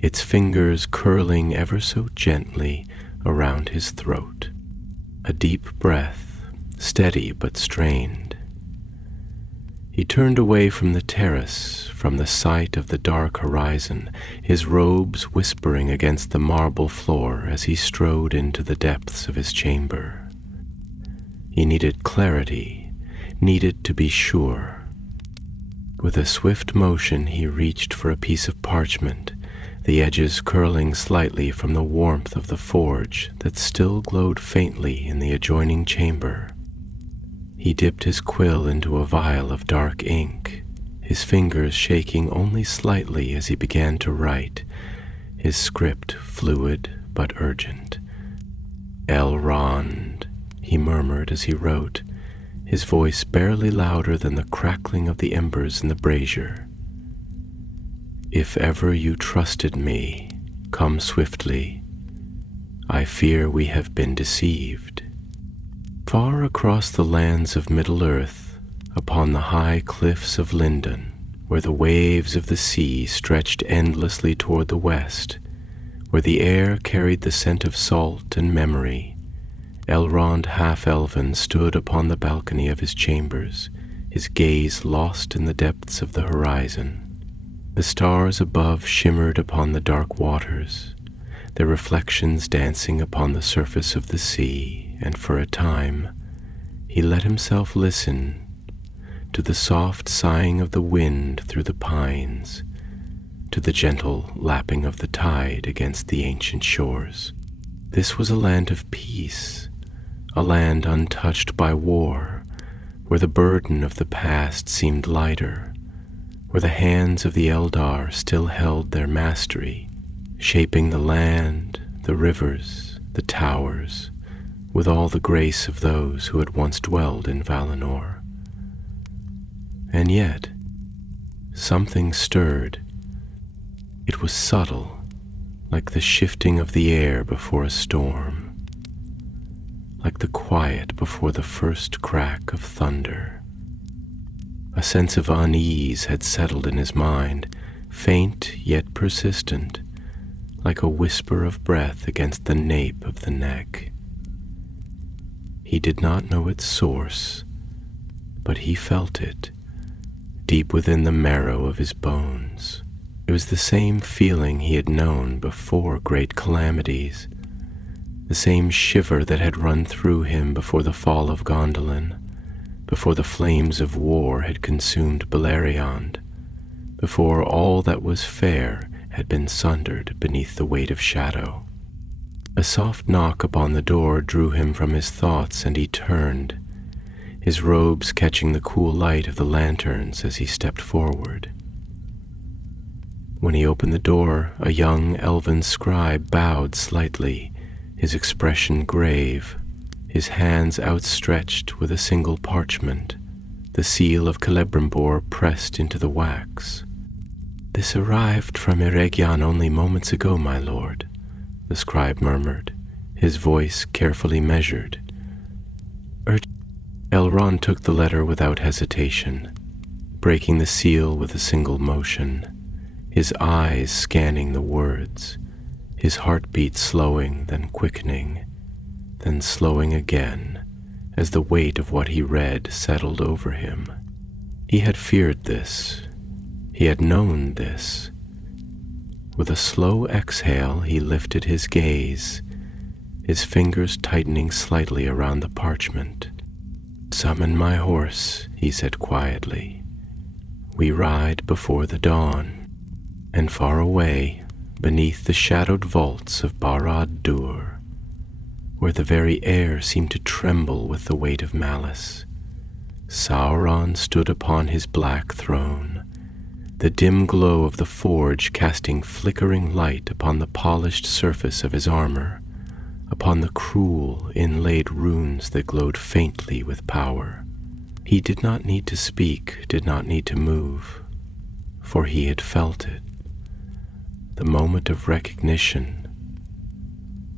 its fingers curling ever so gently around his throat. A deep breath, steady but strained. He turned away from the terrace, from the sight of the dark horizon, his robes whispering against the marble floor as he strode into the depths of his chamber. He needed clarity, needed to be sure. With a swift motion he reached for a piece of parchment, the edges curling slightly from the warmth of the forge that still glowed faintly in the adjoining chamber. He dipped his quill into a vial of dark ink, his fingers shaking only slightly as he began to write, his script fluid but urgent. "Elrond," he murmured as he wrote, his voice barely louder than the crackling of the embers in the brazier. "If ever you trusted me, come swiftly. I fear we have been deceived." Far across the lands of Middle-earth, upon the high cliffs of Lindon, where the waves of the sea stretched endlessly toward the west, where the air carried the scent of salt and memory, Elrond half-elven stood upon the balcony of his chambers, his gaze lost in the depths of the horizon. The stars above shimmered upon the dark waters, their reflections dancing upon the surface of the sea, and for a time he let himself listen to the soft sighing of the wind through the pines, to the gentle lapping of the tide against the ancient shores. This was a land of peace, a land untouched by war, where the burden of the past seemed lighter, where the hands of the Eldar still held their mastery, shaping the land, the rivers, the towers, with all the grace of those who had once dwelled in Valinor. And yet, something stirred. It was subtle, like the shifting of the air before a storm, like the quiet before the first crack of thunder. A sense of unease had settled in his mind, faint yet persistent, like a whisper of breath against the nape of the neck. He did not know its source, but he felt it, deep within the marrow of his bones. It was the same feeling he had known before great calamities, the same shiver that had run through him before the fall of Gondolin, before the flames of war had consumed Beleriand, before all that was fair had been sundered beneath the weight of shadow. A soft knock upon the door drew him from his thoughts, and he turned, his robes catching the cool light of the lanterns as he stepped forward. When he opened the door, a young elven scribe bowed slightly, his expression grave, his hands outstretched with a single parchment, the seal of Celebrimbor pressed into the wax. "This arrived from Eregion only moments ago, my lord," the scribe murmured, his voice carefully measured. Elrond took the letter without hesitation, breaking the seal with a single motion, his eyes scanning the words, his heartbeat slowing, then quickening, then slowing again, as the weight of what he read settled over him. He had feared this. He had known this. With a slow exhale, he lifted his gaze, his fingers tightening slightly around the parchment. "Summon my horse," he said quietly. "We ride before the dawn." And far away, beneath the shadowed vaults of Barad-dûr, where the very air seemed to tremble with the weight of malice, Sauron stood upon his black throne, the dim glow of the forge casting flickering light upon the polished surface of his armor, upon the cruel, inlaid runes that glowed faintly with power. He did not need to speak, did not need to move, for he had felt it. The moment of recognition,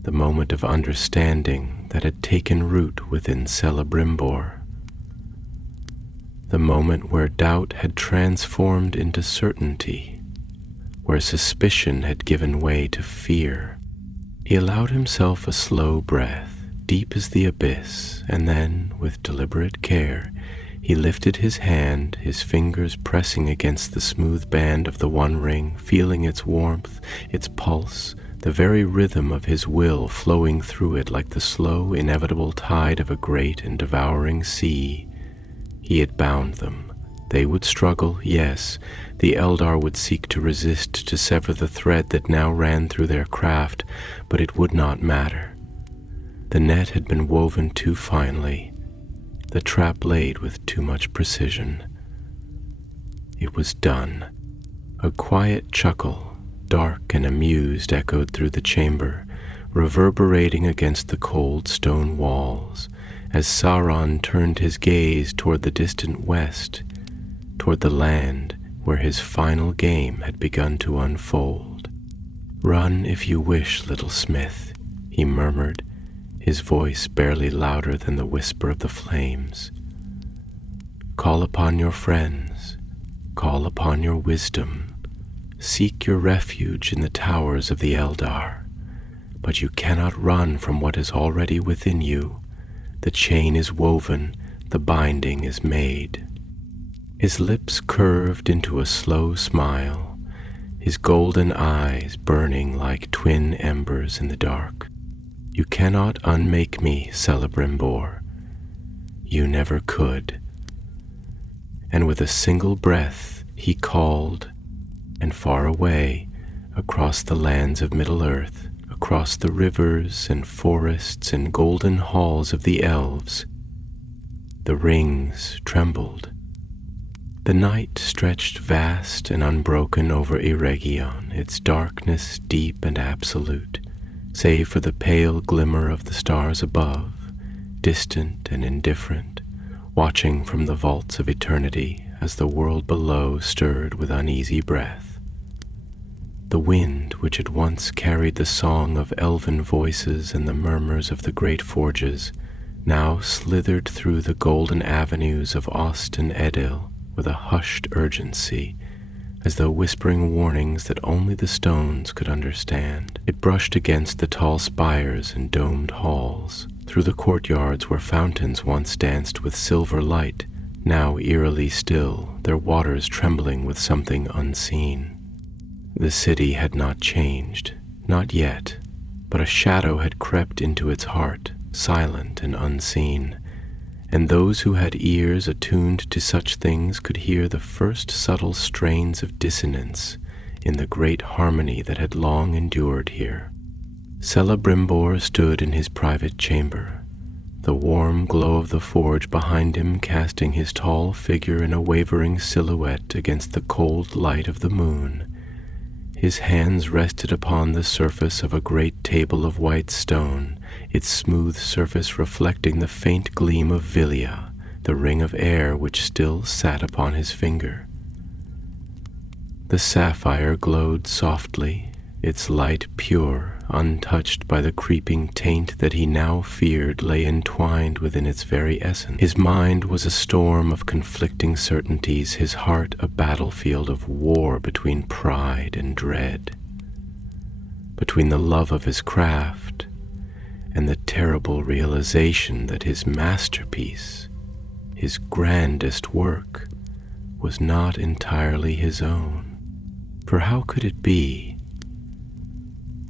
the moment of understanding that had taken root within Celebrimbor, the moment where doubt had transformed into certainty, where suspicion had given way to fear. He allowed himself a slow breath, deep as the abyss, and then, with deliberate care, he lifted his hand, his fingers pressing against the smooth band of the One Ring, feeling its warmth, its pulse, the very rhythm of his will flowing through it like the slow, inevitable tide of a great and devouring sea. He had bound them. They would struggle, yes. The Eldar would seek to resist, to sever the thread that now ran through their craft, but it would not matter. The net had been woven too finely, the trap laid with too much precision. It was done. A quiet chuckle, dark and amused, echoed through the chamber, reverberating against the cold stone walls, as Sauron turned his gaze toward the distant west, toward the land where his final game had begun to unfold. "Run if you wish, little smith," he murmured, his voice barely louder than the whisper of the flames. "Call upon your friends, call upon your wisdom, seek your refuge in the towers of the Eldar, but you cannot run from what is already within you. The chain is woven, the binding is made." His lips curved into a slow smile, his golden eyes burning like twin embers in the dark. "You cannot unmake me, Celebrimbor. You never could." And with a single breath he called, and far away, across the lands of Middle-earth, across the rivers and forests and golden halls of the elves, the rings trembled. The night stretched vast and unbroken over Eregion, its darkness deep and absolute, save for the pale glimmer of the stars above, distant and indifferent, watching from the vaults of eternity as the world below stirred with uneasy breath. The wind, which had once carried the song of elven voices and the murmurs of the great forges, now slithered through the golden avenues of Ost and Edil with a hushed urgency, as though whispering warnings that only the stones could understand. It brushed against the tall spires and domed halls, through the courtyards where fountains once danced with silver light, now eerily still, their waters trembling with something unseen. The city had not changed, not yet, but a shadow had crept into its heart, silent and unseen, and those who had ears attuned to such things could hear the first subtle strains of dissonance in the great harmony that had long endured here. Celebrimbor stood in his private chamber, the warm glow of the forge behind him casting his tall figure in a wavering silhouette against the cold light of the moon. His hands rested upon the surface of a great table of white stone, its smooth surface reflecting the faint gleam of Villia, the ring of air which still sat upon his finger. The sapphire glowed softly, its light pure, untouched by the creeping taint that he now feared lay entwined within its very essence. His mind was a storm of conflicting certainties, his heart a battlefield of war between pride and dread, between the love of his craft and the terrible realization that his masterpiece, his grandest work, was not entirely his own. For how could it be?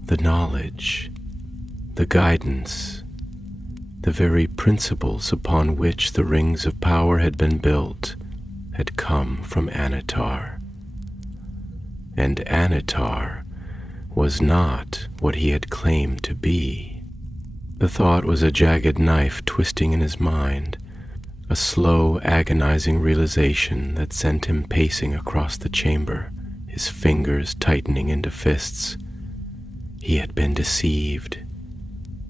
The knowledge, the guidance, the very principles upon which the rings of power had been built had come from Annatar. And Annatar was not what he had claimed to be. The thought was a jagged knife twisting in his mind, a slow, agonizing realization that sent him pacing across the chamber, his fingers tightening into fists. He had been deceived,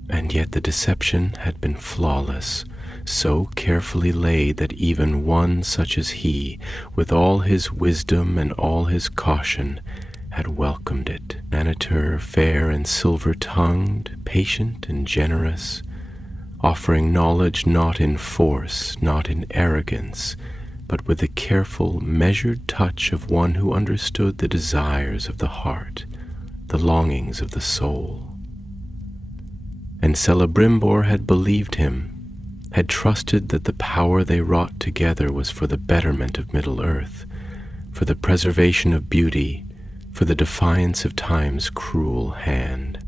and yet the deception had been flawless, so carefully laid that even one such as he, with all his wisdom and all his caution, had welcomed it. Annatar, fair and silver-tongued, patient and generous, offering knowledge not in force, not in arrogance, but with the careful, measured touch of one who understood the desires of the heart, the longings of the soul. And Celebrimbor had believed him, had trusted that the power they wrought together was for the betterment of Middle-earth, for the preservation of beauty, for the defiance of time's cruel hand.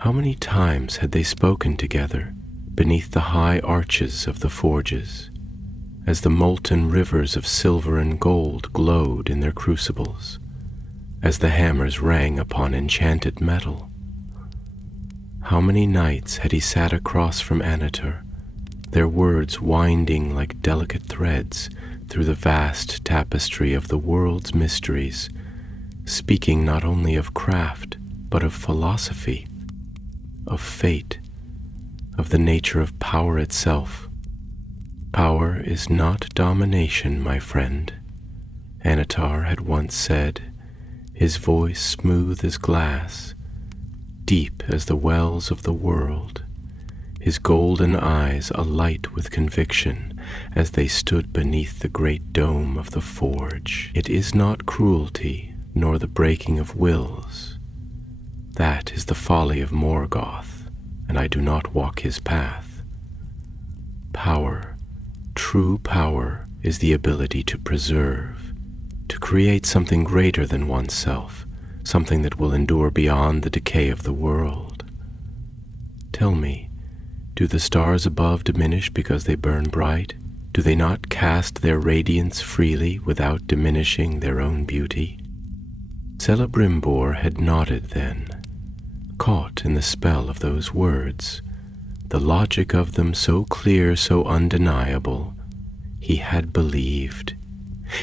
How many times had they spoken together beneath the high arches of the forges, as the molten rivers of silver and gold glowed in their crucibles, as the hammers rang upon enchanted metal. How many nights had he sat across from Annatar, their words winding like delicate threads through the vast tapestry of the world's mysteries, speaking not only of craft, but of philosophy, of fate, of the nature of power itself. Power is not domination, my friend, Annatar had once said, his voice smooth as glass, deep as the wells of the world, his golden eyes alight with conviction as they stood beneath the great dome of the forge. It is not cruelty, nor the breaking of wills. That is the folly of Morgoth, and I do not walk his path. Power, true power, is the ability to preserve, to create something greater than oneself, something that will endure beyond the decay of the world. Tell me, do the stars above diminish because they burn bright? Do they not cast their radiance freely without diminishing their own beauty? Celebrimbor had nodded then, caught in the spell of those words, the logic of them so clear, so undeniable. He had believed.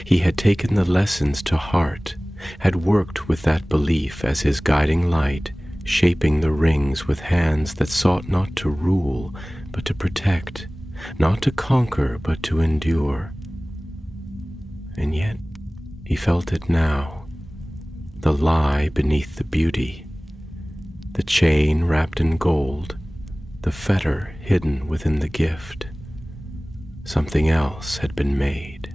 He had taken the lessons to heart, had worked with that belief as his guiding light, shaping the rings with hands that sought not to rule, but to protect, not to conquer, but to endure. And yet he felt it now, the lie beneath the beauty, the chain wrapped in gold, the fetter hidden within the gift. Something else had been made,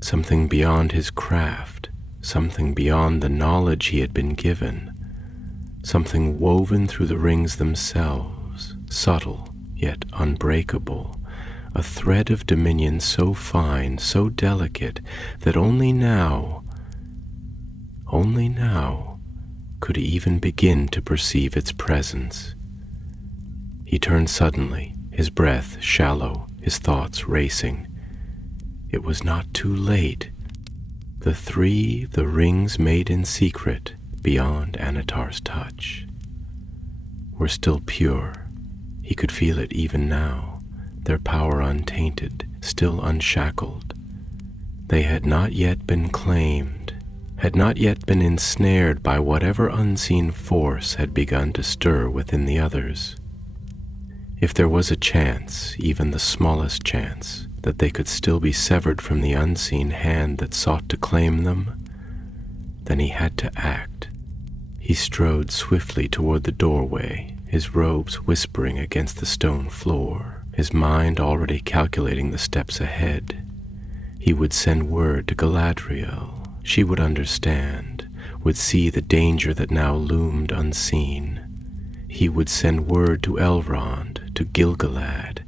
something beyond his craft, something beyond the knowledge he had been given, something woven through the rings themselves, subtle yet unbreakable, a thread of dominion so fine, so delicate, that only now, could even begin to perceive its presence. He turned suddenly, his breath shallow, his thoughts racing. It was not too late. The rings made in secret, beyond Anatar's touch, were still pure. He could feel it even now, their power untainted, still unshackled. They had not yet been claimed, had not yet been ensnared by whatever unseen force had begun to stir within the others. If there was a chance, even the smallest chance, that they could still be severed from the unseen hand that sought to claim them, then he had to act. He strode swiftly toward the doorway, his robes whispering against the stone floor, his mind already calculating the steps ahead. He would send word to Galadriel. She would understand, would see the danger that now loomed unseen. He would send word to Elrond, to Gil-galad,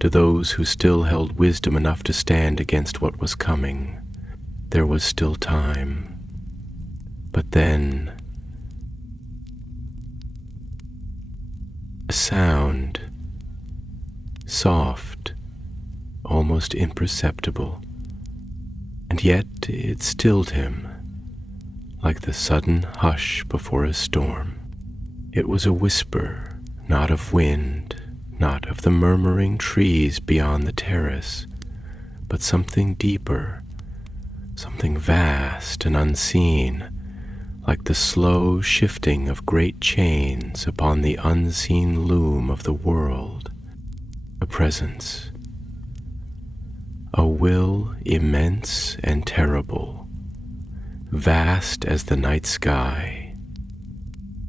to those who still held wisdom enough to stand against what was coming. There was still time. But then, a sound, soft, almost imperceptible, and yet it stilled him, like the sudden hush before a storm. It was a whisper, not of wind, not of the murmuring trees beyond the terrace, but something deeper, something vast and unseen, like the slow shifting of great chains upon the unseen loom of the world. A presence, a will immense and terrible, vast as the night sky,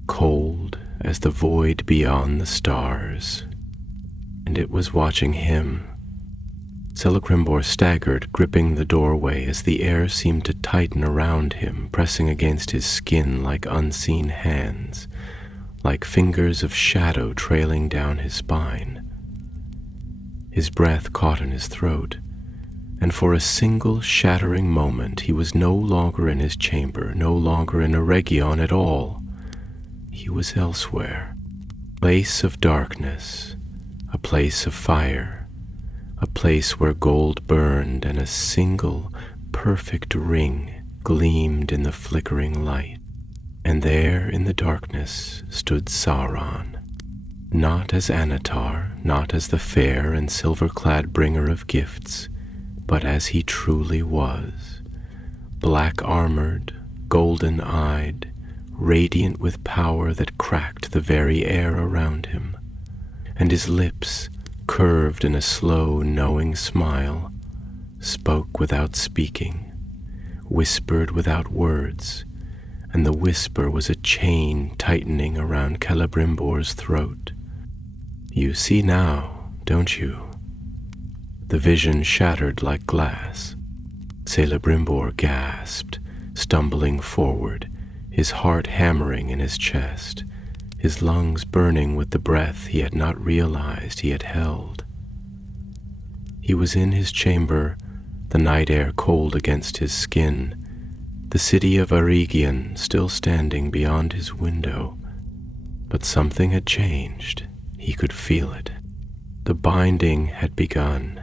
cold as the void beyond the stars, and it was watching him. Celebrimbor staggered, gripping the doorway as the air seemed to tighten around him, pressing against his skin like unseen hands, like fingers of shadow trailing down his spine. His breath caught in his throat, and for a single shattering moment he was no longer in his chamber, no longer in Eregion at all. He was elsewhere, a place of darkness, a place of fire, a place where gold burned and a single perfect ring gleamed in the flickering light. And there in the darkness stood Sauron, not as Anatar, not as the fair and silver-clad bringer of gifts, but as he truly was, black-armored, golden-eyed, radiant with power that cracked the very air around him, and his lips, curved in a slow, knowing smile, spoke without speaking, whispered without words, and the whisper was a chain tightening around Celebrimbor's throat. "You see now, don't you?" The vision shattered like glass. Celebrimbor gasped, stumbling forward, his heart hammering in his chest, his lungs burning with the breath he had not realized he had held. He was in his chamber, the night air cold against his skin, the city of Eregion still standing beyond his window. But something had changed. He could feel it. The binding had begun.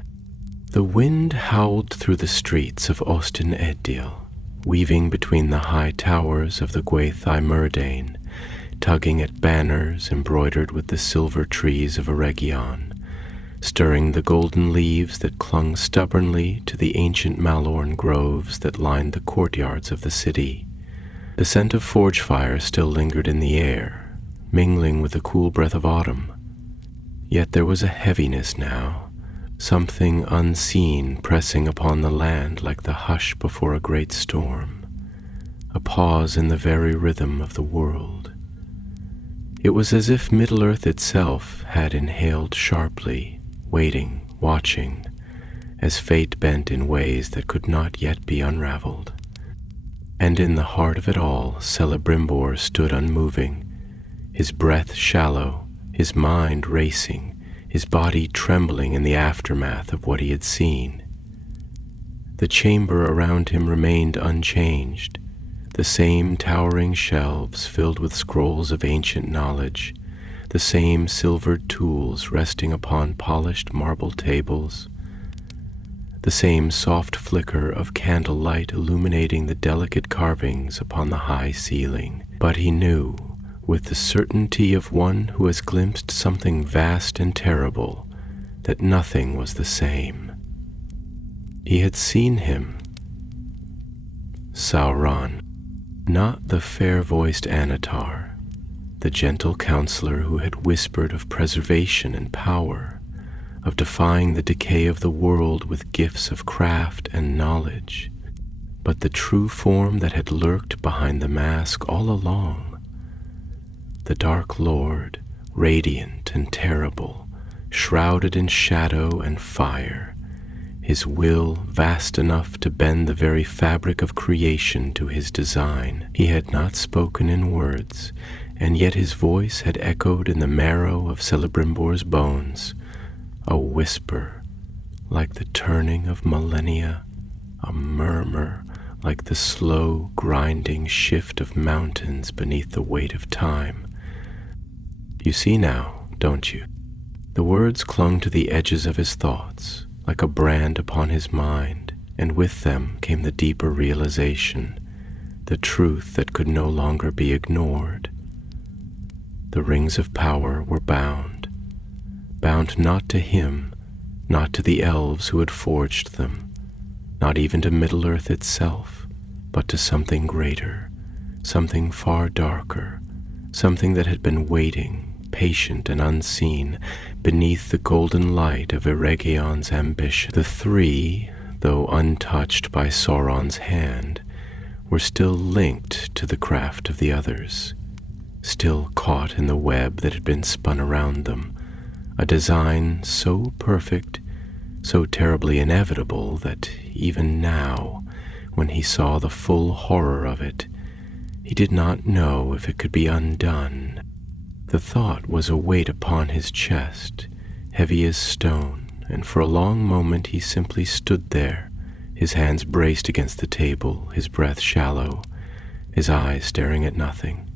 The wind howled through the streets of Ostin Eddil, weaving between the high towers of the Gwaith-i Myrdain, tugging at banners embroidered with the silver trees of Eregion, stirring the golden leaves that clung stubbornly to the ancient Malorn groves that lined the courtyards of the city. The scent of forge fire still lingered in the air, mingling with the cool breath of autumn. Yet there was a heaviness now, something unseen pressing upon the land like the hush before a great storm, a pause in the very rhythm of the world. It was as if Middle-earth itself had inhaled sharply, waiting, watching, as fate bent in ways that could not yet be unraveled. And in the heart of it all, Celebrimbor stood unmoving, his breath shallow, his mind racing, his body trembling in the aftermath of what he had seen. The chamber around him remained unchanged, the same towering shelves filled with scrolls of ancient knowledge, the same silvered tools resting upon polished marble tables, the same soft flicker of candlelight illuminating the delicate carvings upon the high ceiling. But he knew, with the certainty of one who has glimpsed something vast and terrible, that nothing was the same. He had seen him, Sauron, not the fair-voiced Anatar, the gentle counselor who had whispered of preservation and power, of defying the decay of the world with gifts of craft and knowledge, but the true form that had lurked behind the mask all along, the Dark Lord, radiant and terrible, shrouded in shadow and fire, his will vast enough to bend the very fabric of creation to his design. He had not spoken in words, and yet his voice had echoed in the marrow of Celebrimbor's bones, a whisper like the turning of millennia, a murmur like the slow, grinding shift of mountains beneath the weight of time. You see now, don't you? The words clung to the edges of his thoughts, like a brand upon his mind, and with them came the deeper realization, the truth that could no longer be ignored. The rings of power were bound not to him, not to the elves who had forged them, not even to Middle-earth itself, but to something greater, something far darker, something that had been waiting, patient and unseen, beneath the golden light of Eregion's ambition. The three, though untouched by Sauron's hand, were still linked to the craft of the others, still caught in the web that had been spun around them, a design so perfect, so terribly inevitable that even now, when he saw the full horror of it, he did not know if it could be undone. The thought was a weight upon his chest, heavy as stone, and for a long moment he simply stood there, his hands braced against the table, his breath shallow, his eyes staring at nothing.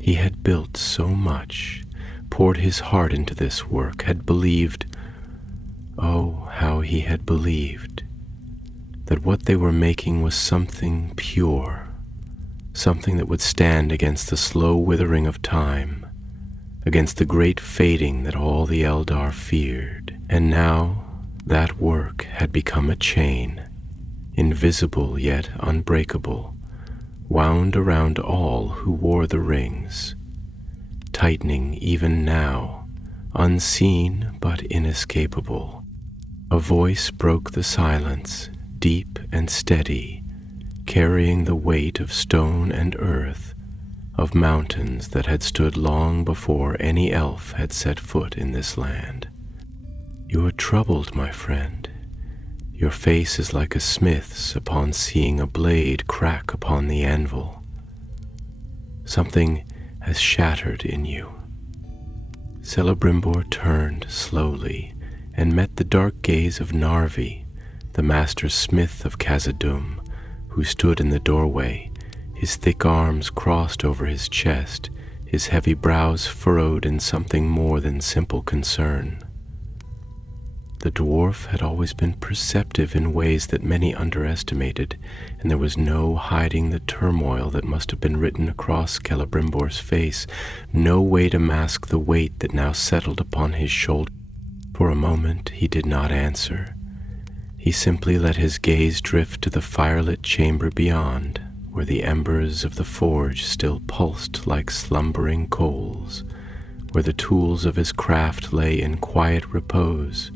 He had built so much, poured his heart into this work, had believed, oh, how he had believed, that what they were making was something pure, something that would stand against the slow withering of time, against the great fading that all the Eldar feared. And now that work had become a chain, invisible yet unbreakable, wound around all who wore the rings, tightening even now, unseen but inescapable. A voice broke the silence, deep and steady, carrying the weight of stone and earth, of mountains that had stood long before any elf had set foot in this land. You are troubled, my friend. Your face is like a smith's upon seeing a blade crack upon the anvil. Something has shattered in you. Celebrimbor turned slowly and met the dark gaze of Narvi, the master smith of Khazad-dûm, who stood in the doorway, his thick arms crossed over his chest, his heavy brows furrowed in something more than simple concern. The dwarf had always been perceptive in ways that many underestimated, and there was no hiding the turmoil that must have been written across Celebrimbor's face, no way to mask the weight that now settled upon his shoulder. For a moment he did not answer. He simply let his gaze drift to the firelit chamber beyond, where the embers of the forge still pulsed like slumbering coals, where the tools of his craft lay in quiet repose,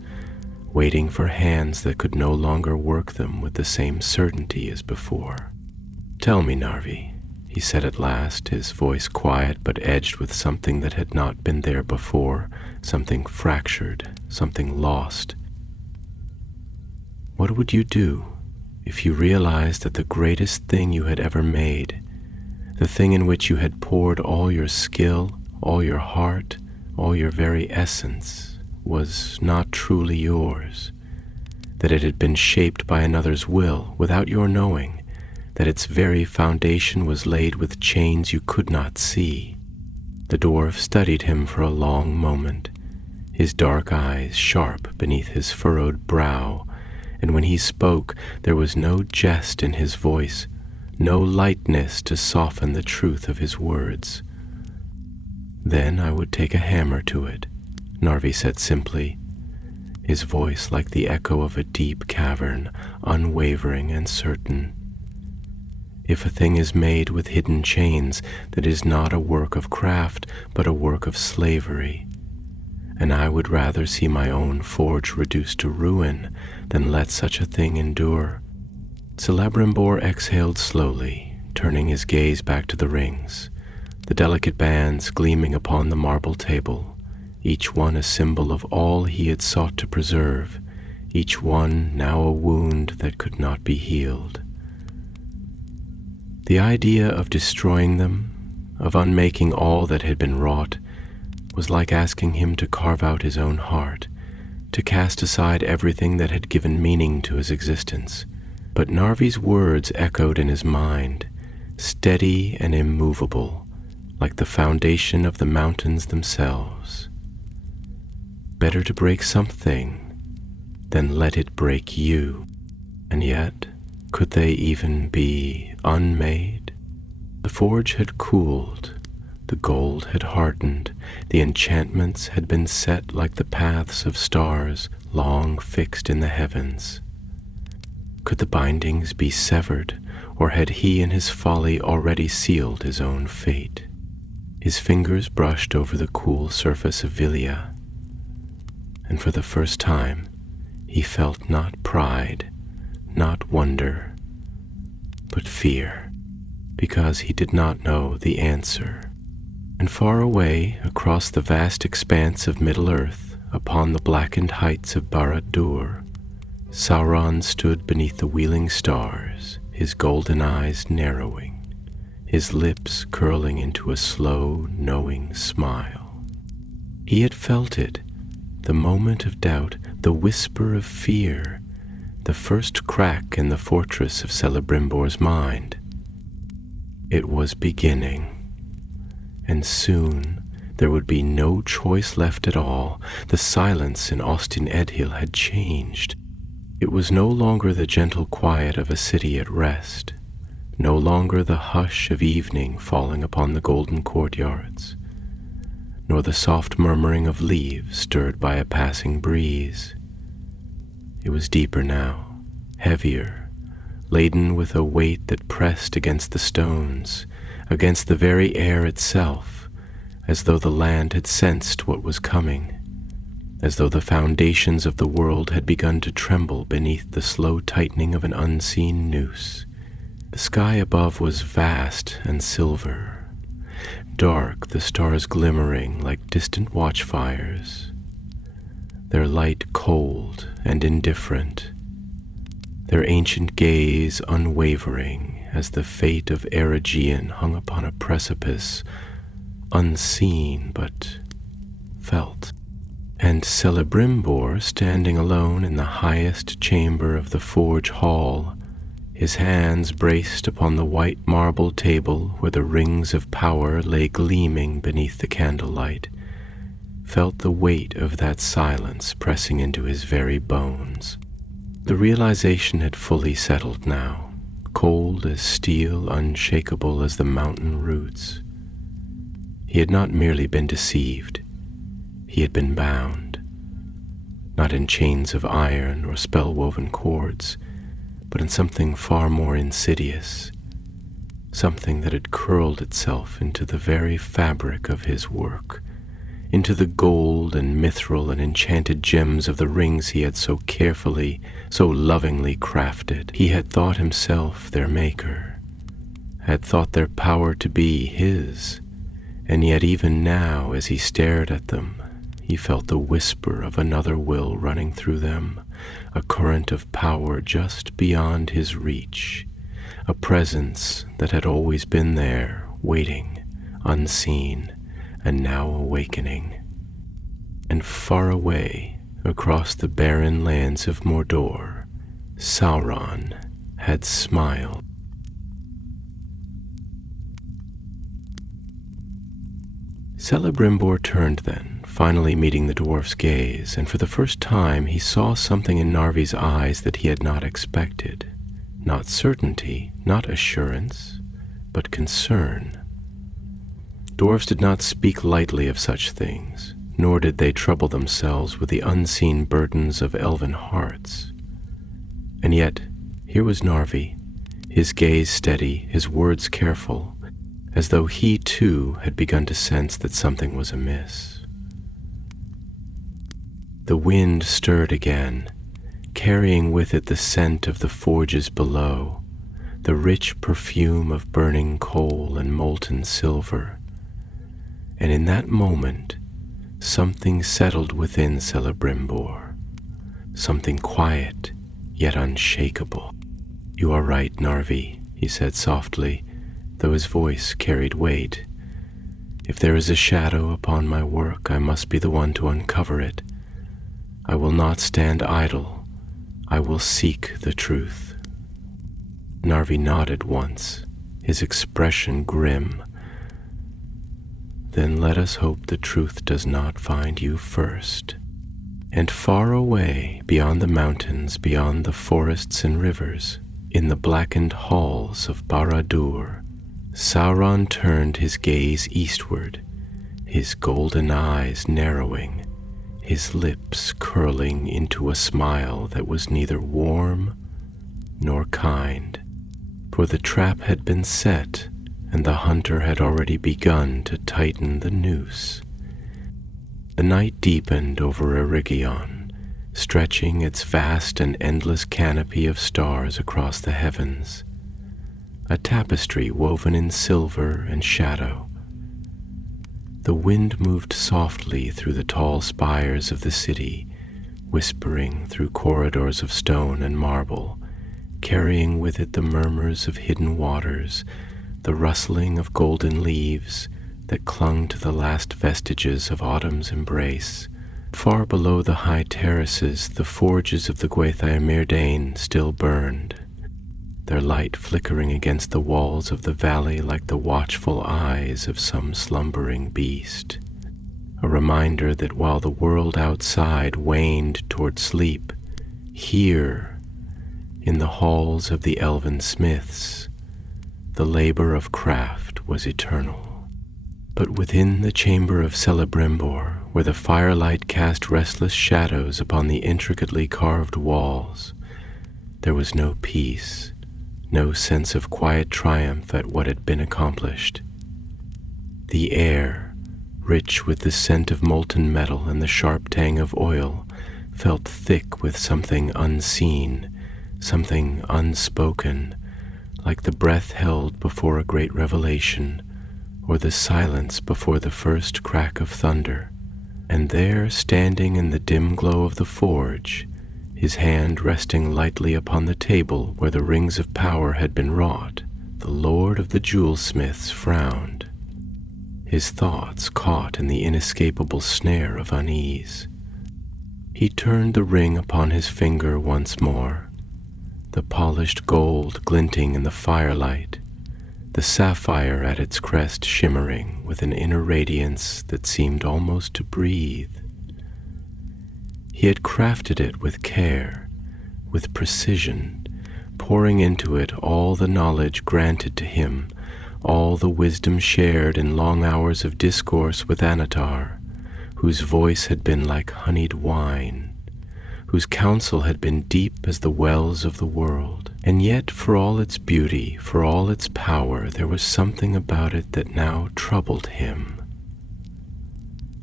waiting for hands that could no longer work them with the same certainty as before. "Tell me, Narvi," he said at last, his voice quiet but edged with something that had not been there before, something fractured, something lost. "What would you do if you realized that the greatest thing you had ever made, the thing in which you had poured all your skill, all your heart, all your very essence, was not truly yours, that it had been shaped by another's will without your knowing, that its very foundation was laid with chains you could not see. The dwarf studied him for a long moment, his dark eyes sharp beneath his furrowed brow, and when he spoke there was no jest in his voice, no lightness to soften the truth of his words. "Then I would take a hammer to it," Narvi said simply, his voice like the echo of a deep cavern, unwavering and certain. "If a thing is made with hidden chains, that is not a work of craft, but a work of slavery. And I would rather see my own forge reduced to ruin than let such a thing endure." Celebrimbor exhaled slowly, turning his gaze back to the rings, the delicate bands gleaming upon the marble table, each one a symbol of all he had sought to preserve, each one now a wound that could not be healed. The idea of destroying them, of unmaking all that had been wrought, was like asking him to carve out his own heart, to cast aside everything that had given meaning to his existence. But Narvi's words echoed in his mind, steady and immovable, like the foundation of the mountains themselves. Better to break something than let it break you. And yet, could they even be unmade? The forge had cooled, the gold had hardened, the enchantments had been set like the paths of stars long fixed in the heavens. Could the bindings be severed, or had he in his folly already sealed his own fate? His fingers brushed over the cool surface of Villia, and for the first time he felt not pride, not wonder, but fear, because he did not know the answer. And far away, across the vast expanse of Middle-earth, upon the blackened heights of Barad-dûr, Sauron stood beneath the wheeling stars, his golden eyes narrowing, his lips curling into a slow, knowing smile. He had felt it, the moment of doubt, the whisper of fear, the first crack in the fortress of Celebrimbor's mind. It was beginning, and soon there would be no choice left at all. The silence in Ostin Edhil had changed. It was no longer the gentle quiet of a city at rest, no longer the hush of evening falling upon the golden courtyards, nor the soft murmuring of leaves stirred by a passing breeze. It was deeper now, heavier, laden with a weight that pressed against the stones, against the very air itself, as though the land had sensed what was coming, as though the foundations of the world had begun to tremble beneath the slow tightening of an unseen noose. The sky above was vast and silver, dark, the stars glimmering like distant watchfires, their light cold and indifferent, their ancient gaze unwavering as the fate of Eregion hung upon a precipice, unseen but felt. And Celebrimbor, standing alone in the highest chamber of the forge hall, his hands braced upon the white marble table where the rings of power lay gleaming beneath the candlelight, felt the weight of that silence pressing into his very bones. The realization had fully settled now, cold as steel, unshakable as the mountain roots. He had not merely been deceived. He had been bound, not in chains of iron or spell-woven cords, but in something far more insidious, something that had curled itself into the very fabric of his work, into the gold and mithril and enchanted gems of the rings he had so carefully, so lovingly crafted. He had thought himself their maker, had thought their power to be his, and yet even now, as he stared at them, he felt the whisper of another will running through them, a current of power just beyond his reach, a presence that had always been there, waiting, unseen, and now awakening. And far away, across the barren lands of Mordor, Sauron had smiled. Celebrimbor turned then, finally meeting the dwarf's gaze, and for the first time he saw something in Narvi's eyes that he had not expected. Not certainty, not assurance, but concern. Dwarves did not speak lightly of such things, nor did they trouble themselves with the unseen burdens of elven hearts. And yet, here was Narvi, his gaze steady, his words careful, as though he too had begun to sense that something was amiss. The wind stirred again, carrying with it the scent of the forges below, the rich perfume of burning coal and molten silver. And in that moment, something settled within Celebrimbor, something quiet yet unshakable. "You are right, Narvi," he said softly, though his voice carried weight. "If there is a shadow upon my work, I must be the one to uncover it. I will not stand idle. I will seek the truth." Narvi nodded once, his expression grim. "Then let us hope the truth does not find you first." And far away, beyond the mountains, beyond the forests and rivers, in the blackened halls of Barad-dûr, Sauron turned his gaze eastward, his golden eyes narrowing, his lips curling into a smile that was neither warm nor kind. For the trap had been set, and the hunter had already begun to tighten the noose. The night deepened over Erygion, stretching its vast and endless canopy of stars across the heavens, a tapestry woven in silver and shadow. The wind moved softly through the tall spires of the city, whispering through corridors of stone and marble, carrying with it the murmurs of hidden waters, the rustling of golden leaves that clung to the last vestiges of autumn's embrace. Far below the high terraces, the forges of the Gwaithir Myrdain still burned, their light flickering against the walls of the valley like the watchful eyes of some slumbering beast. A reminder that while the world outside waned toward sleep, here, in the halls of the elven smiths, the labor of craft was eternal. But within the chamber of Celebrimbor, where the firelight cast restless shadows upon the intricately carved walls, there was no peace, no sense of quiet triumph at what had been accomplished. The air, rich with the scent of molten metal and the sharp tang of oil, felt thick with something unseen, something unspoken, like the breath held before a great revelation, or the silence before the first crack of thunder. And there, standing in the dim glow of the forge, his hand resting lightly upon the table where the rings of power had been wrought, the Lord of the Jewelsmiths frowned, his thoughts caught in the inescapable snare of unease. He turned the ring upon his finger once more, the polished gold glinting in the firelight, the sapphire at its crest shimmering with an inner radiance that seemed almost to breathe. He had crafted it with care, with precision, pouring into it all the knowledge granted to him, all the wisdom shared in long hours of discourse with Anatar, whose voice had been like honeyed wine, whose counsel had been deep as the wells of the world. And yet, for all its beauty, for all its power, there was something about it that now troubled him.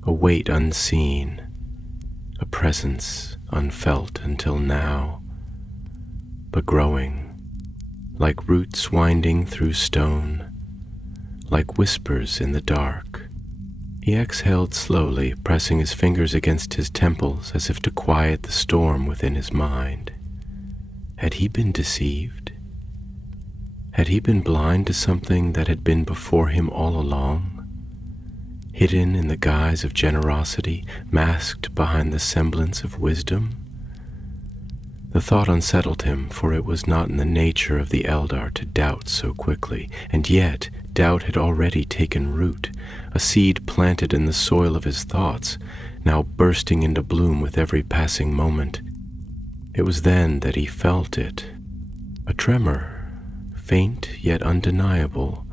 A weight unseen, a presence unfelt until now, but growing, like roots winding through stone, like whispers in the dark. He exhaled slowly, pressing his fingers against his temples as if to quiet the storm within his mind. Had he been deceived? Had he been blind to something that had been before him all along, hidden in the guise of generosity, masked behind the semblance of wisdom? The thought unsettled him, for it was not in the nature of the Eldar to doubt so quickly, and yet, doubt had already taken root, a seed planted in the soil of his thoughts, now bursting into bloom with every passing moment. It was then that he felt it, a tremor, faint yet undeniable,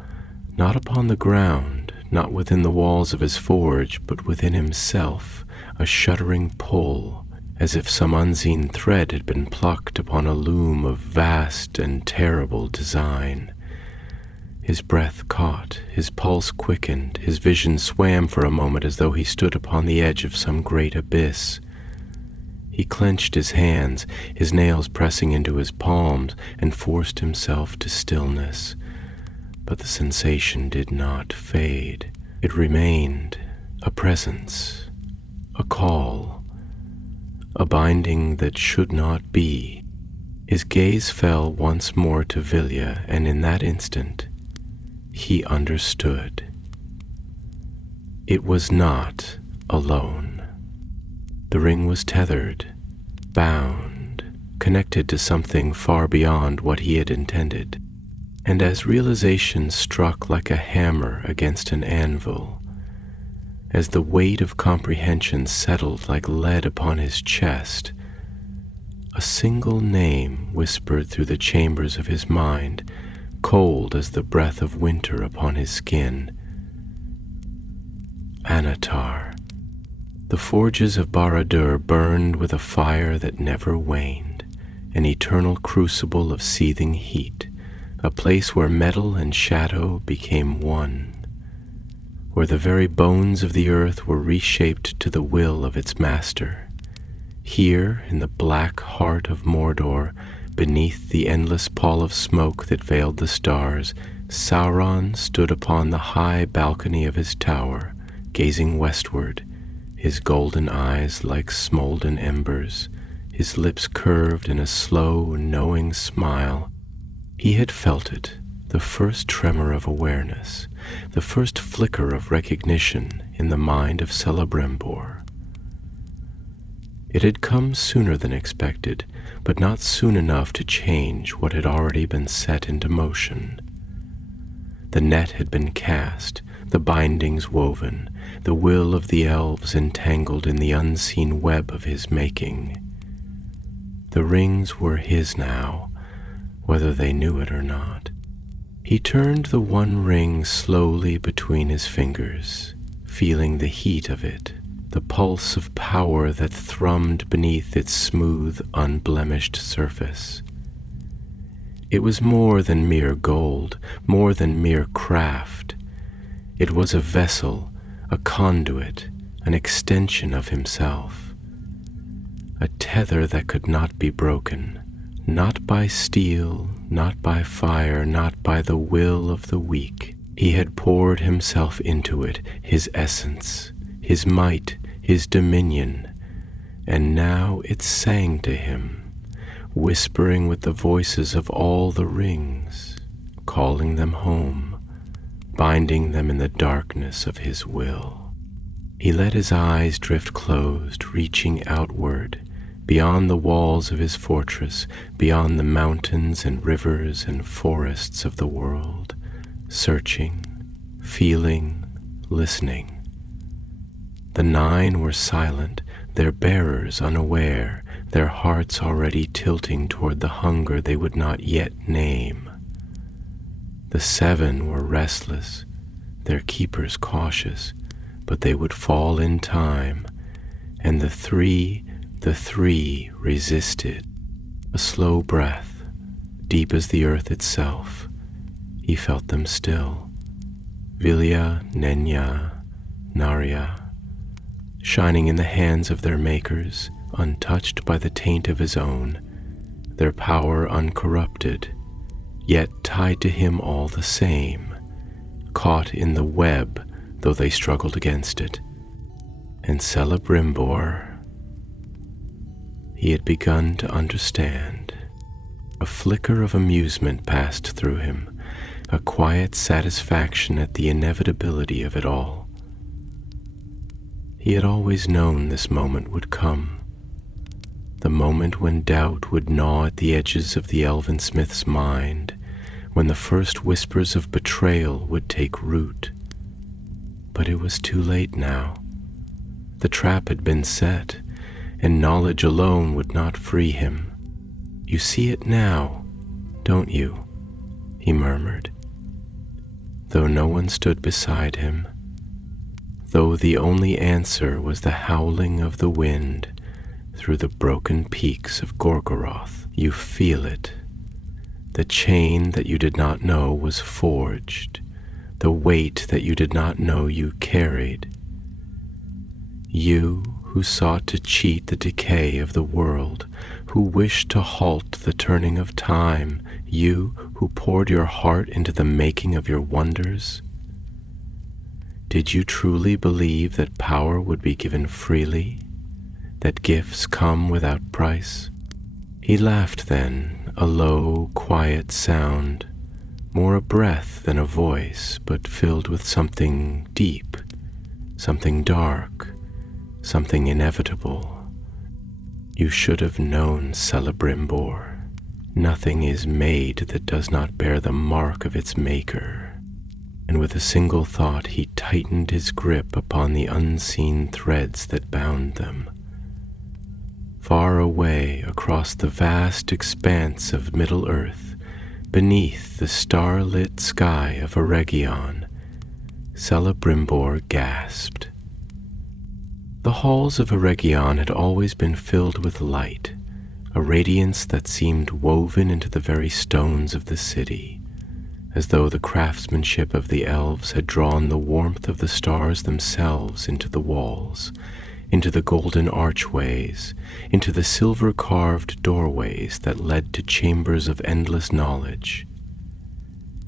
not upon the ground, not within the walls of his forge, but within himself, a shuddering pull, as if some unseen thread had been plucked upon a loom of vast and terrible design. His breath caught, his pulse quickened, his vision swam for a moment as though he stood upon the edge of some great abyss. He clenched his hands, his nails pressing into his palms, and forced himself to stillness. But the sensation did not fade. It remained, a presence, a call, a binding that should not be. His gaze fell once more to Vilya, and in that instant, he understood. It was not alone. The ring was tethered, bound, connected to something far beyond what he had intended. And as realization struck like a hammer against an anvil, as the weight of comprehension settled like lead upon his chest, a single name whispered through the chambers of his mind, cold as the breath of winter upon his skin. Anatar. The forges of Barad-dûr burned with a fire that never waned, an eternal crucible of seething heat, a place where metal and shadow became one, where the very bones of the earth were reshaped to the will of its master. Here, in the black heart of Mordor, beneath the endless pall of smoke that veiled the stars, Sauron stood upon the high balcony of his tower, gazing westward, his golden eyes like smolden embers, his lips curved in a slow, knowing smile. He had felt it, the first tremor of awareness, the first flicker of recognition in the mind of Celebrimbor. It had come sooner than expected, but not soon enough to change what had already been set into motion. The net had been cast, the bindings woven, the will of the elves entangled in the unseen web of his making. The rings were his now, whether they knew it or not. He turned the one ring slowly between his fingers, feeling the heat of it, the pulse of power that thrummed beneath its smooth, unblemished surface. It was more than mere gold, more than mere craft. It was a vessel, a conduit, an extension of himself, a tether that could not be broken, not by steel, not by fire, not by the will of the weak. He had poured himself into it, his essence, his might, his dominion, and now it sang to him, whispering with the voices of all the rings, calling them home, binding them in the darkness of his will. He let his eyes drift closed, reaching outward, beyond the walls of his fortress, beyond the mountains and rivers and forests of the world, searching, feeling, listening. The nine were silent, their bearers unaware, their hearts already tilting toward the hunger they would not yet name. The seven were restless, their keepers cautious, but they would fall in time, and the three resisted. A slow breath, deep as the earth itself. He felt them still. Vilya, Nenya, Narya, shining in the hands of their makers, untouched by the taint of his own, their power uncorrupted, yet tied to him all the same, caught in the web though they struggled against it. And Celebrimbor, he had begun to understand. A flicker of amusement passed through him, a quiet satisfaction at the inevitability of it all. He had always known this moment would come, the moment when doubt would gnaw at the edges of the elven smith's mind, when the first whispers of betrayal would take root. But it was too late now. The trap had been set, and knowledge alone would not free him. "You see it now, don't you?" he murmured, though no one stood beside him, though the only answer was the howling of the wind through the broken peaks of Gorgoroth. "You feel it. The chain that you did not know was forged, the weight that you did not know you carried. You who sought to cheat the decay of the world, who wished to halt the turning of time, you who poured your heart into the making of your wonders. Did you truly believe that power would be given freely, that gifts come without price?" He laughed then, a low, quiet sound, more a breath than a voice, but filled with something deep, something dark, something inevitable. "You should have known, Celebrimbor. Nothing is made that does not bear the mark of its maker." And with a single thought he tightened his grip upon the unseen threads that bound them. Far away across the vast expanse of Middle-earth, beneath the star-lit sky of Eregion, Celebrimbor gasped. The halls of Eregion had always been filled with light, a radiance that seemed woven into the very stones of the city, as though the craftsmanship of the elves had drawn the warmth of the stars themselves into the walls, into the golden archways, into the silver-carved doorways that led to chambers of endless knowledge.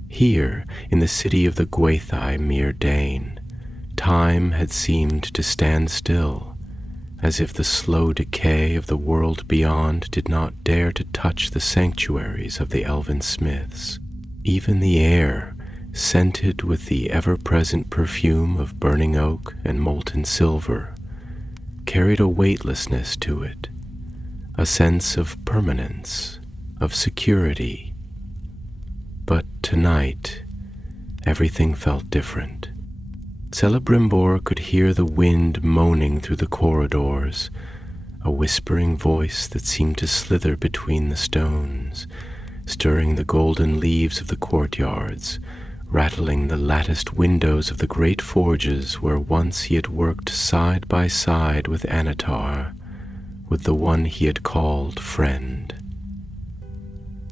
Here, in the city of the Gwaithai Mir Dain, time had seemed to stand still, as if the slow decay of the world beyond did not dare to touch the sanctuaries of the elven smiths. Even the air, scented with the ever-present perfume of burning oak and molten silver, carried a weightlessness to it, a sense of permanence, of security. But tonight, everything felt different. Celebrimbor could hear the wind moaning through the corridors, a whispering voice that seemed to slither between the stones, stirring the golden leaves of the courtyards, rattling the latticed windows of the great forges where once he had worked side by side with Anatar, with the one he had called friend.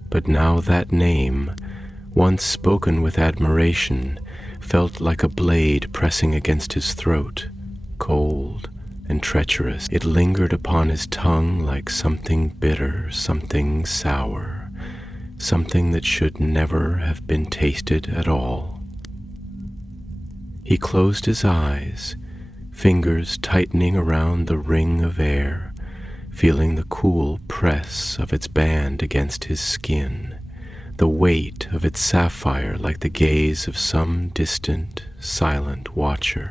But now that name, once spoken with admiration, felt like a blade pressing against his throat, cold and treacherous. It lingered upon his tongue like something bitter, something sour, something that should never have been tasted at all. He closed his eyes, fingers tightening around the ring of air, feeling the cool press of its band against his skin, the weight of its sapphire like the gaze of some distant, silent watcher.